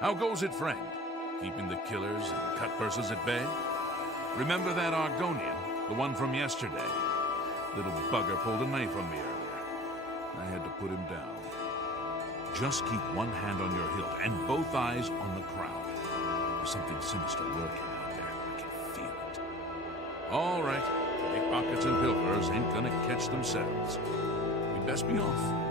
How goes it, friend? Keeping the killers and cutpurses at bay? Remember that Argonian, the one from yesterday? Little bugger pulled a knife on me earlier. I had to put him down. Just keep one hand on your hilt and both eyes on the crowd. There's something sinister lurking out there. I can feel it. All right. Pickpockets and pilferers ain't gonna catch themselves. We'd best be off.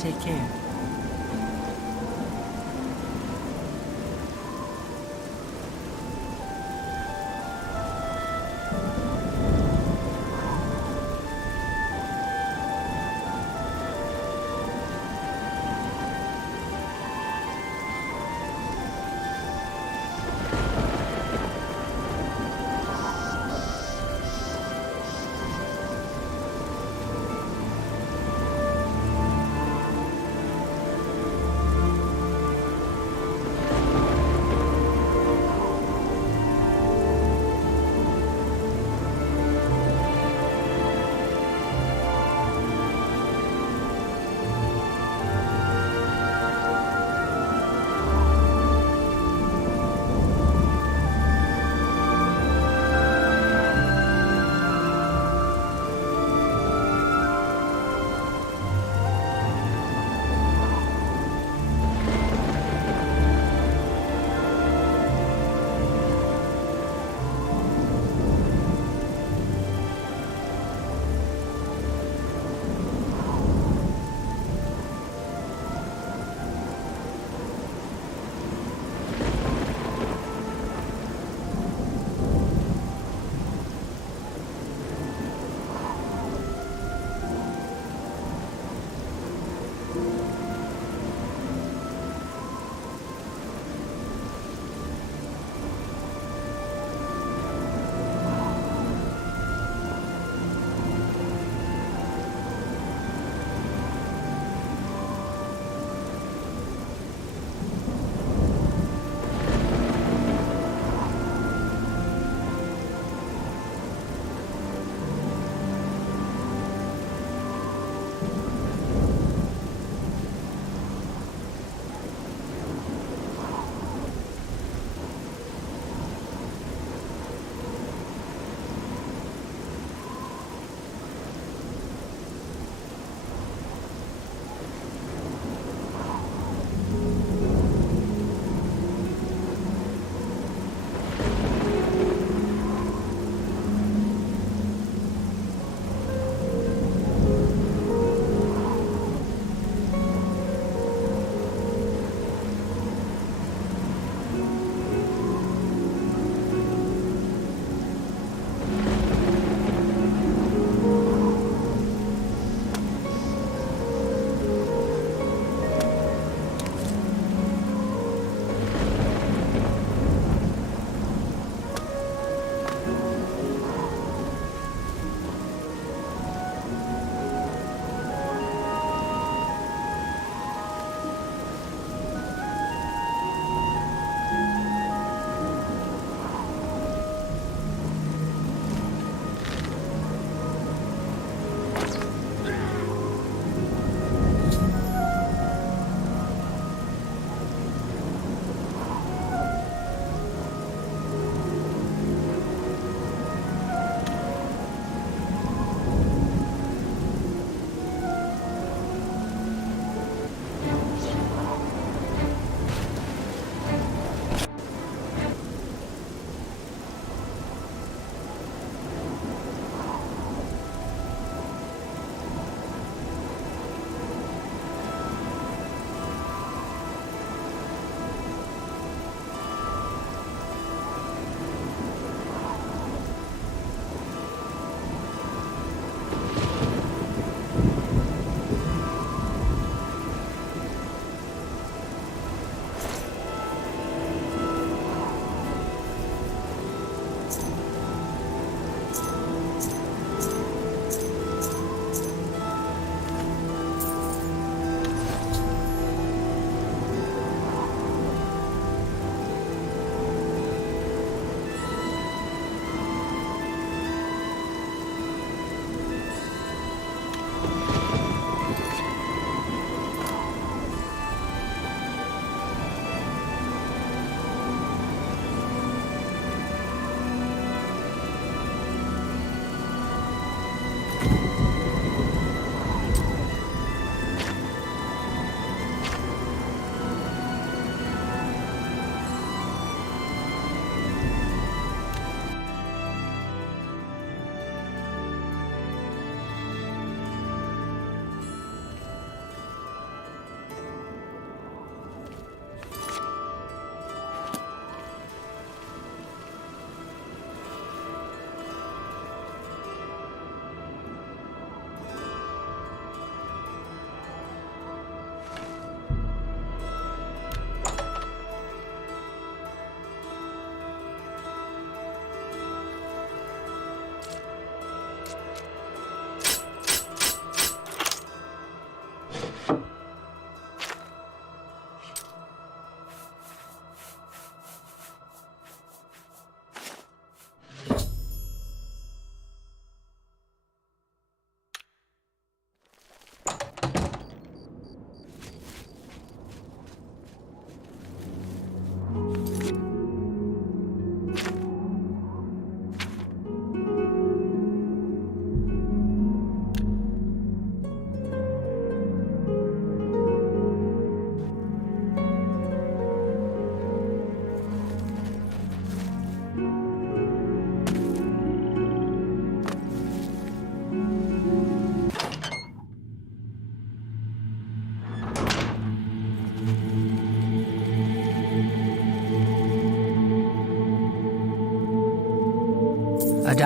Take care.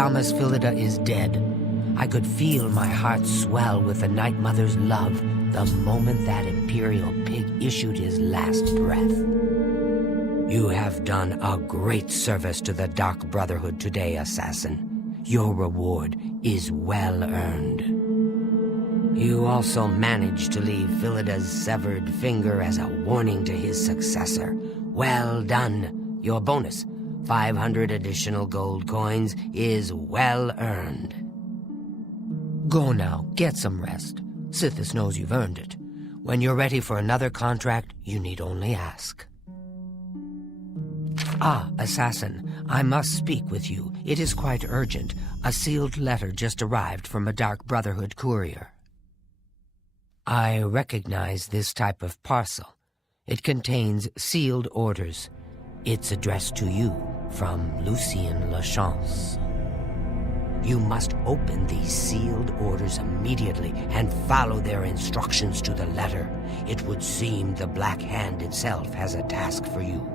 Adamas Philida is dead. I could feel my heart swell with the Night Mother's love the moment that Imperial pig issued his last breath. You have done a great service to the Dark Brotherhood today, Assassin. Your reward is well earned. You also managed to leave Philida's severed finger as a warning to his successor. Well done. Your bonus, 500 additional gold coins, is well earned. Go now, get some rest. Sithis knows you've earned it. When you're ready for another contract, you need only ask. Ah, Assassin, I must speak with you. It is quite urgent. A sealed letter just arrived from a Dark Brotherhood courier. I recognize this type of parcel. It contains sealed orders. It's addressed to you from Lucien Lachance. You must open these sealed orders immediately and follow their instructions to the letter. It would seem the Black Hand itself has a task for you.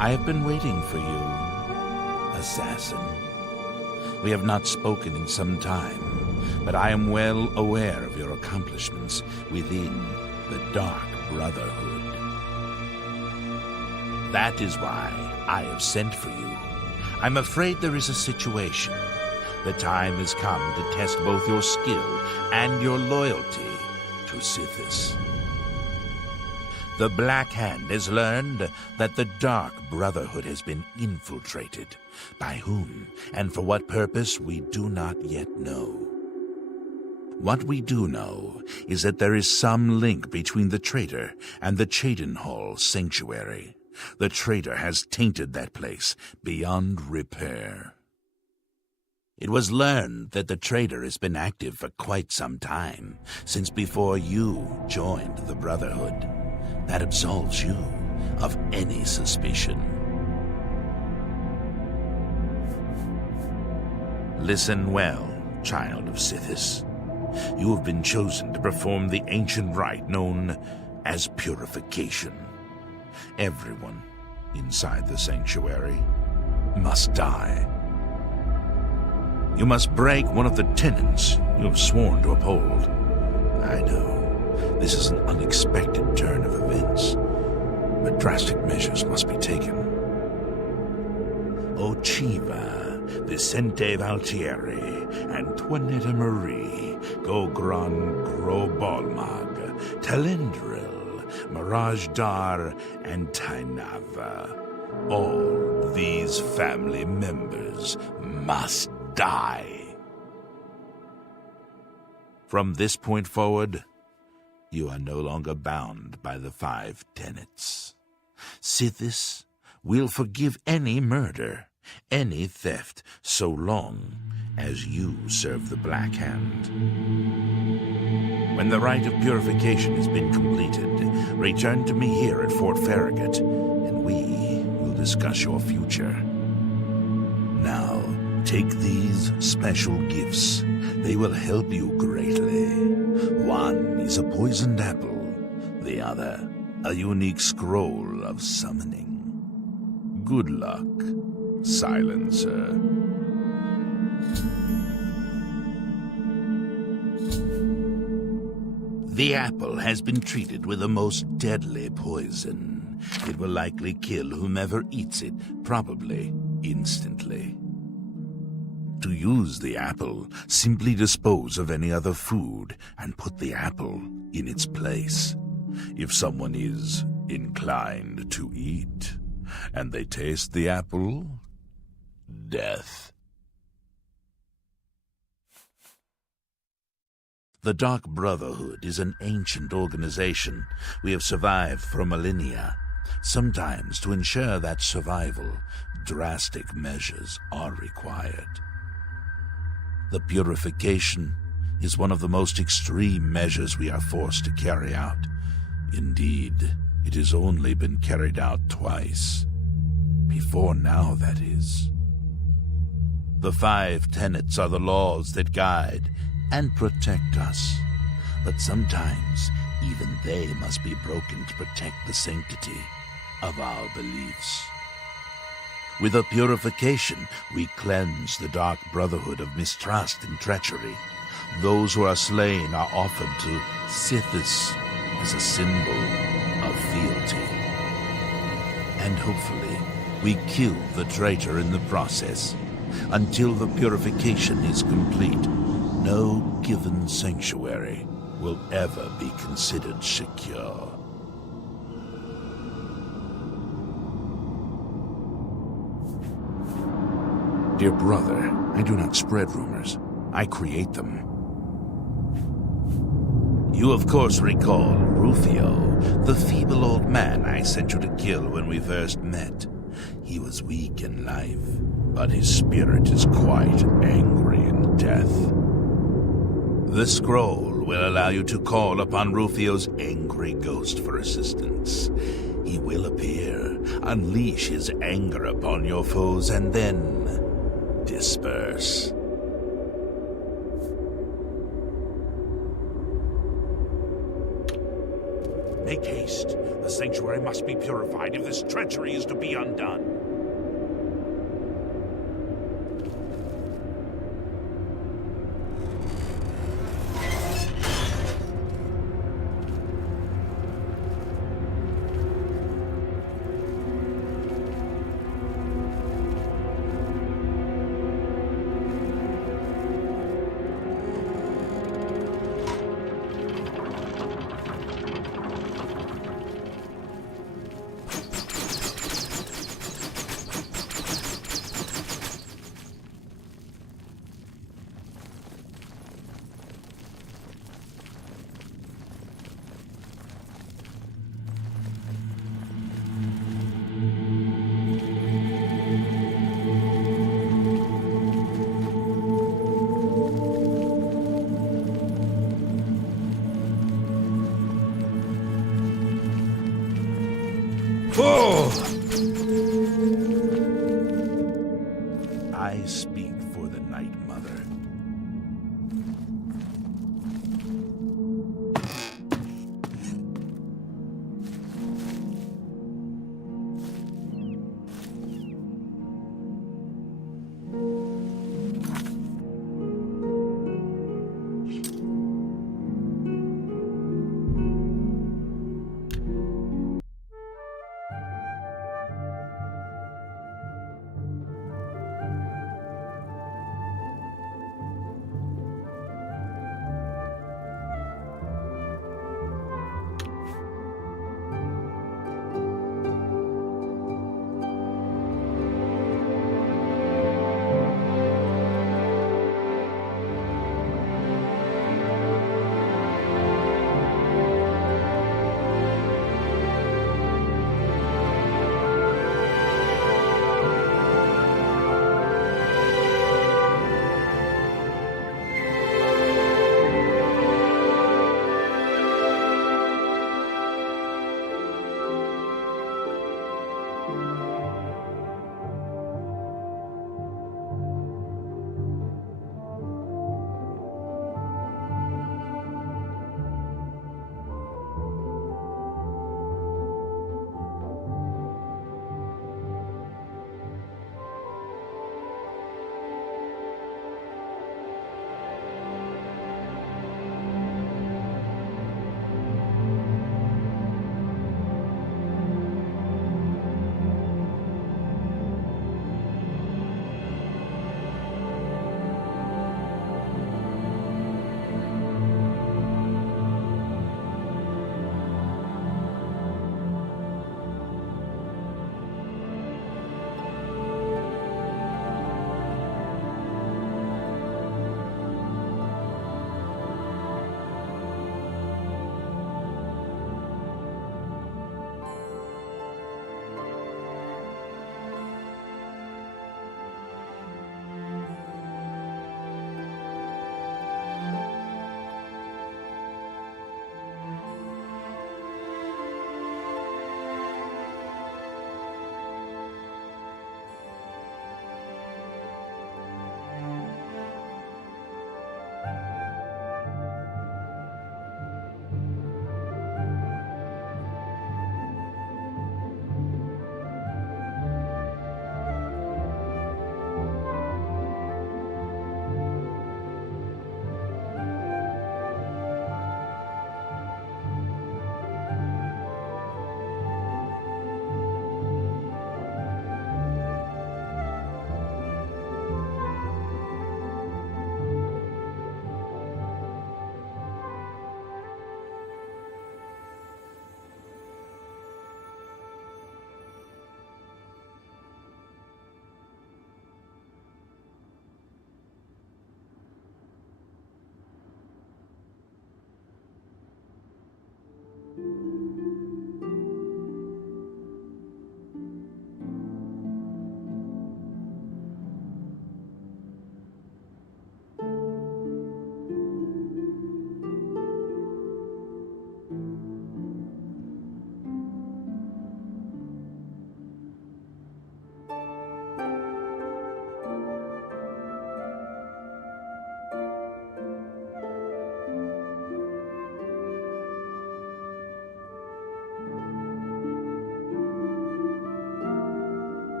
I have been waiting for you, assassin. We have not spoken in some time, but I am well aware of your accomplishments within the Dark Brotherhood. That is why I have sent for you. I'm afraid there is a situation. The time has come to test both your skill and your loyalty to Sithis. The Black Hand has learned that the Dark Brotherhood has been infiltrated. By whom and for what purpose we do not yet know. What we do know is that there is some link between the traitor and the Cheydinhal Sanctuary. The traitor has tainted that place beyond repair. It was learned that the traitor has been active for quite some time, since before you joined the Brotherhood. That absolves you of any suspicion. Listen well, child of Sithis. You have been chosen to perform the ancient rite known as purification. Everyone inside the sanctuary must die. You must break one of the tenets you have sworn to uphold. I know. This is an unexpected turn of events, but drastic measures must be taken. Ochiva, Vicente Valtieri, Antoinetta Marie, Gogran Grobalmag, Talendril, Mirage Dar, and Tainava. All these family members must die. From this point forward, you are no longer bound by the 5 tenets. Sithis will forgive any murder, any theft, so long as you serve the Black Hand. When the rite of purification has been completed, return to me here at Fort Farragut, and we will discuss your future. Now, take these special gifts. They will help you greatly. One is a poisoned apple, the other a unique scroll of summoning. Good luck, Silencer. The apple has been treated with a most deadly poison. It will likely kill whomever eats it, probably instantly. To use the apple, simply dispose of any other food and put the apple in its place. If someone is inclined to eat, and they taste the apple, death. The Dark Brotherhood is an ancient organization. We have survived for millennia. Sometimes, to ensure that survival, drastic measures are required. The purification is one of the most extreme measures we are forced to carry out. Indeed, it has only been carried out twice. Before now, that is. The 5 tenets are the laws that guide and protect us. But sometimes, even they must be broken to protect the sanctity of our beliefs. With a purification, we cleanse the Dark Brotherhood of mistrust and treachery. Those who are slain are offered to Sithis as a symbol of fealty. And hopefully, we kill the traitor in the process. Until the purification is complete, no given sanctuary will ever be considered secure. Dear brother, I do not spread rumors. I create them. You of course recall Rufio, the feeble old man I sent you to kill when we first met. He was weak in life, but his spirit is quite angry in death. The scroll will allow you to call upon Rufio's angry ghost for assistance. He will appear, unleash his anger upon your foes, and then disperse. Make haste. The sanctuary must be purified if this treachery is to be undone. I speak for the Night Mother.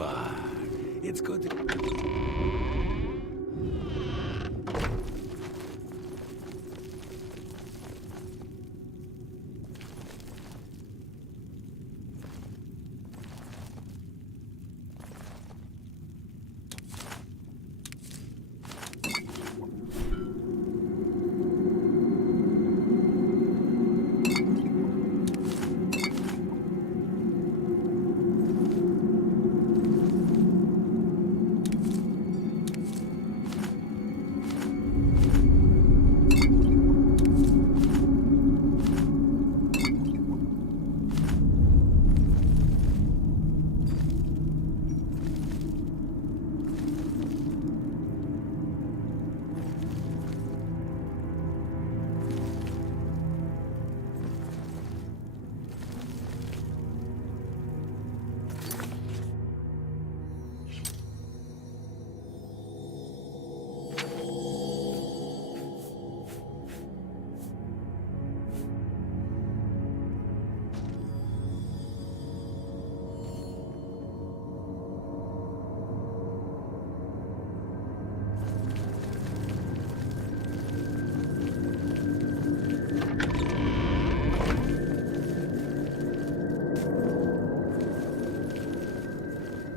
you are. It's good to...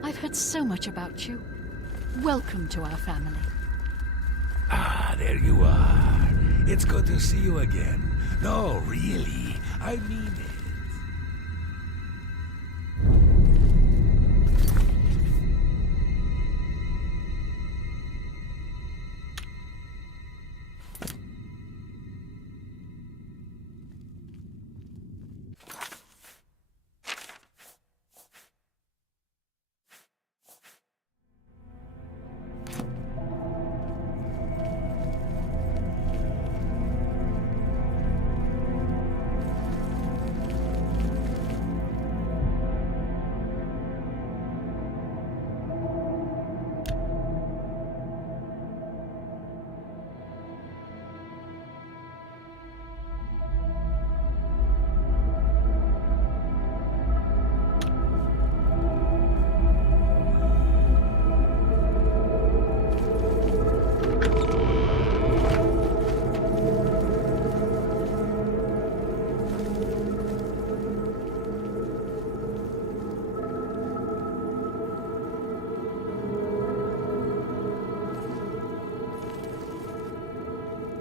I've heard so much about you. Welcome to our family. Ah, there you are. It's good to see you again. No, really, I mean it.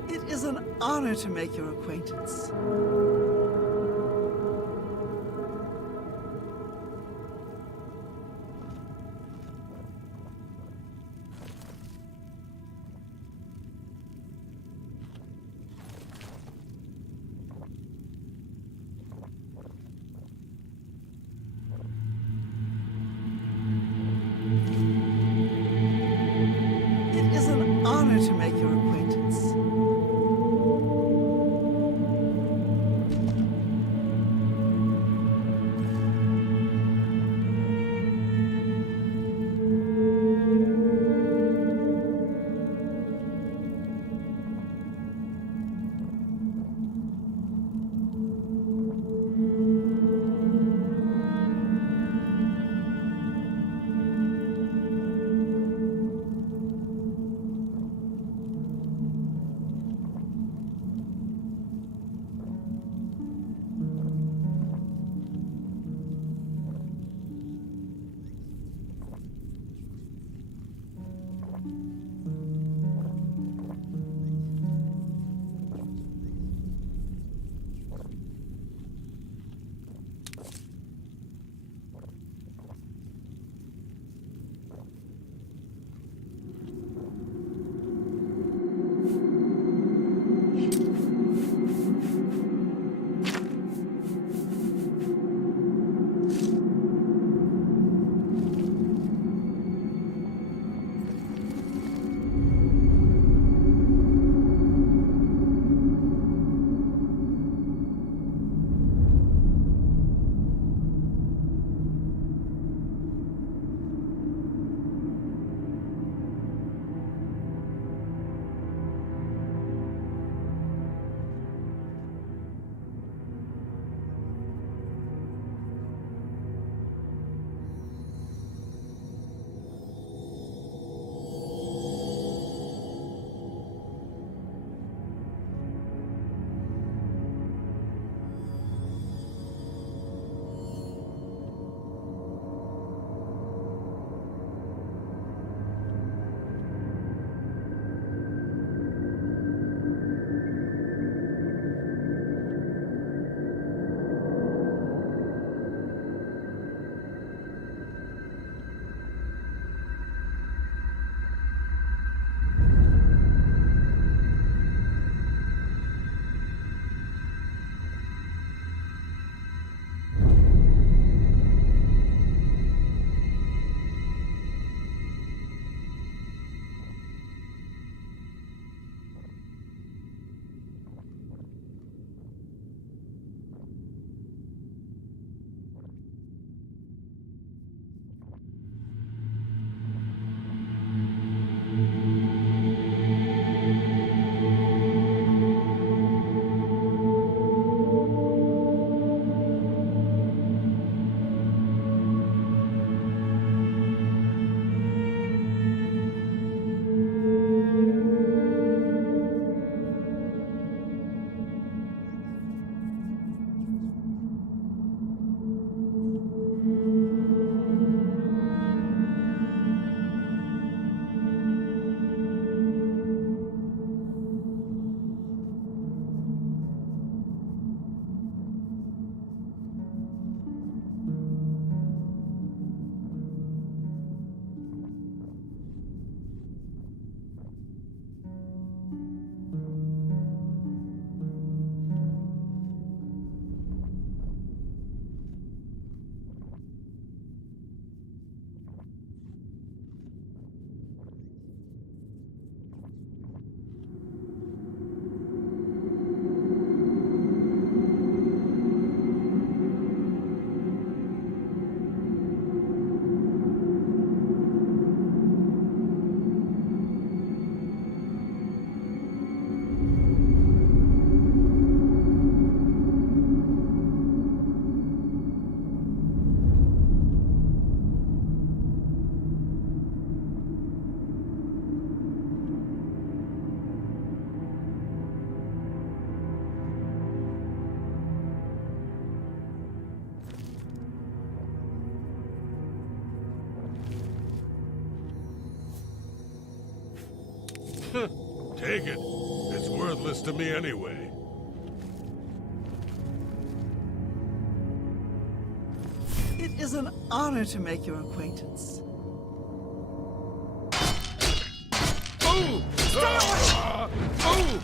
It is an honor to make your acquaintance. It is an honor to make your acquaintance. worthless to me anyway. It is an honor to make your acquaintance. Oh! Stay away! Oh!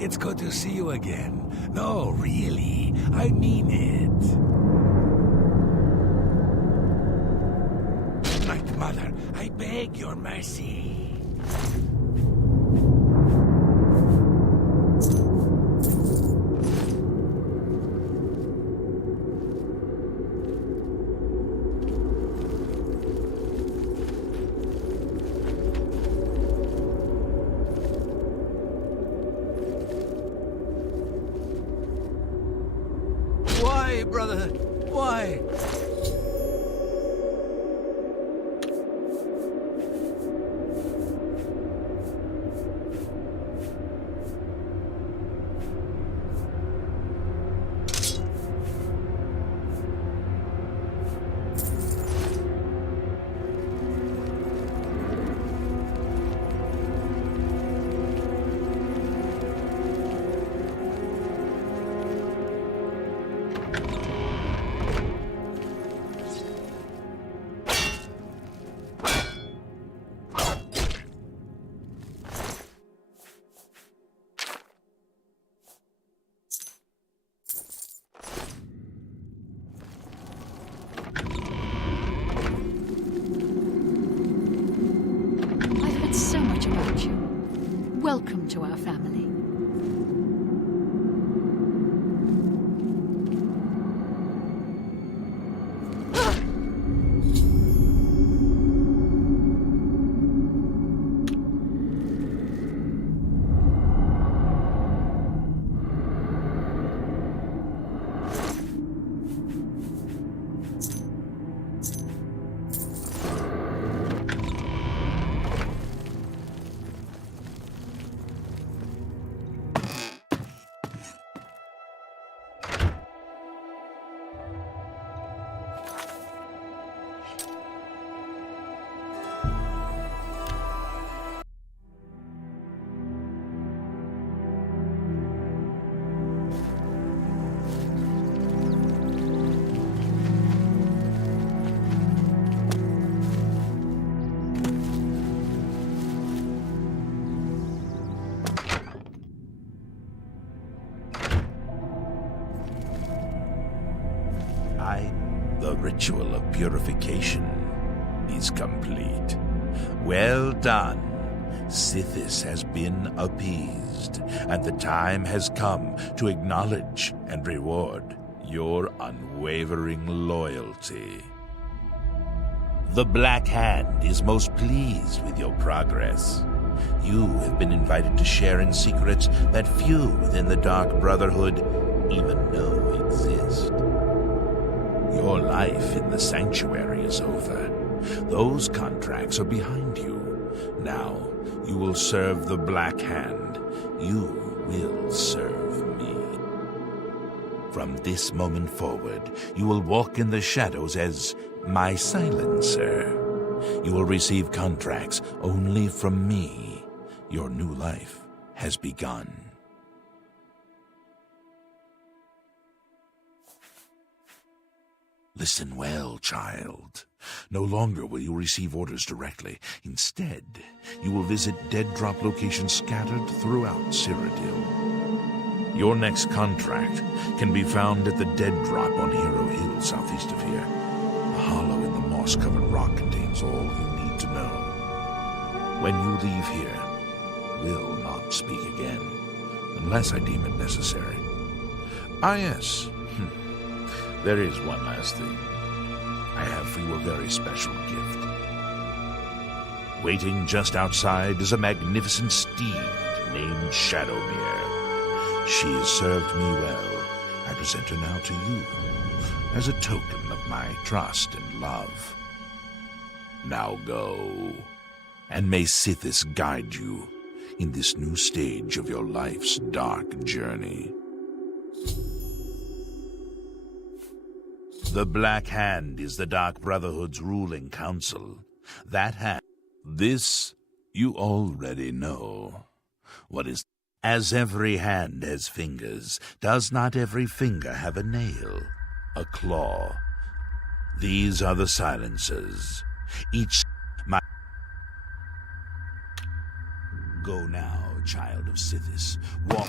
It's good to see you again. No, really, I mean it. Night Mother, I beg your mercy. Why, brother? Why? So much about you. Welcome to our family. ritual of purification is complete. Well done. Sithis has been appeased, and the time has come to acknowledge and reward your unwavering loyalty. The Black Hand is most pleased with your progress. You have been invited to share in secrets that few within the Dark Brotherhood even know exist. Your life in the Sanctuary is over. Those contracts are behind you. Now, you will serve the Black Hand. You will serve me. From this moment forward, you will walk in the shadows as my silencer. You will receive contracts only from me. Your new life has begun. Listen well, child. No longer will you receive orders directly. Instead, you will visit dead drop locations scattered throughout Cyrodiil. Your next contract can be found at the dead drop on Hero Hill, southeast of here. A hollow in the moss-covered rock contains all you need to know. When you leave here, we'll not speak again, unless I deem it necessary. Ah, yes. There is one last thing. I have for you a very special gift. Waiting just outside is a magnificent steed named Shadowmere. She has served me well. I present her now to you as a token of my trust and love. Now go, and may Sithis guide you in this new stage of your life's dark journey. The Black Hand is the Dark Brotherhood's ruling council. That hand, this you already know. What is, as every hand has fingers, does not every finger have a nail, a claw? These are the silencers. Each my... Go now, child of Sithis. Walk...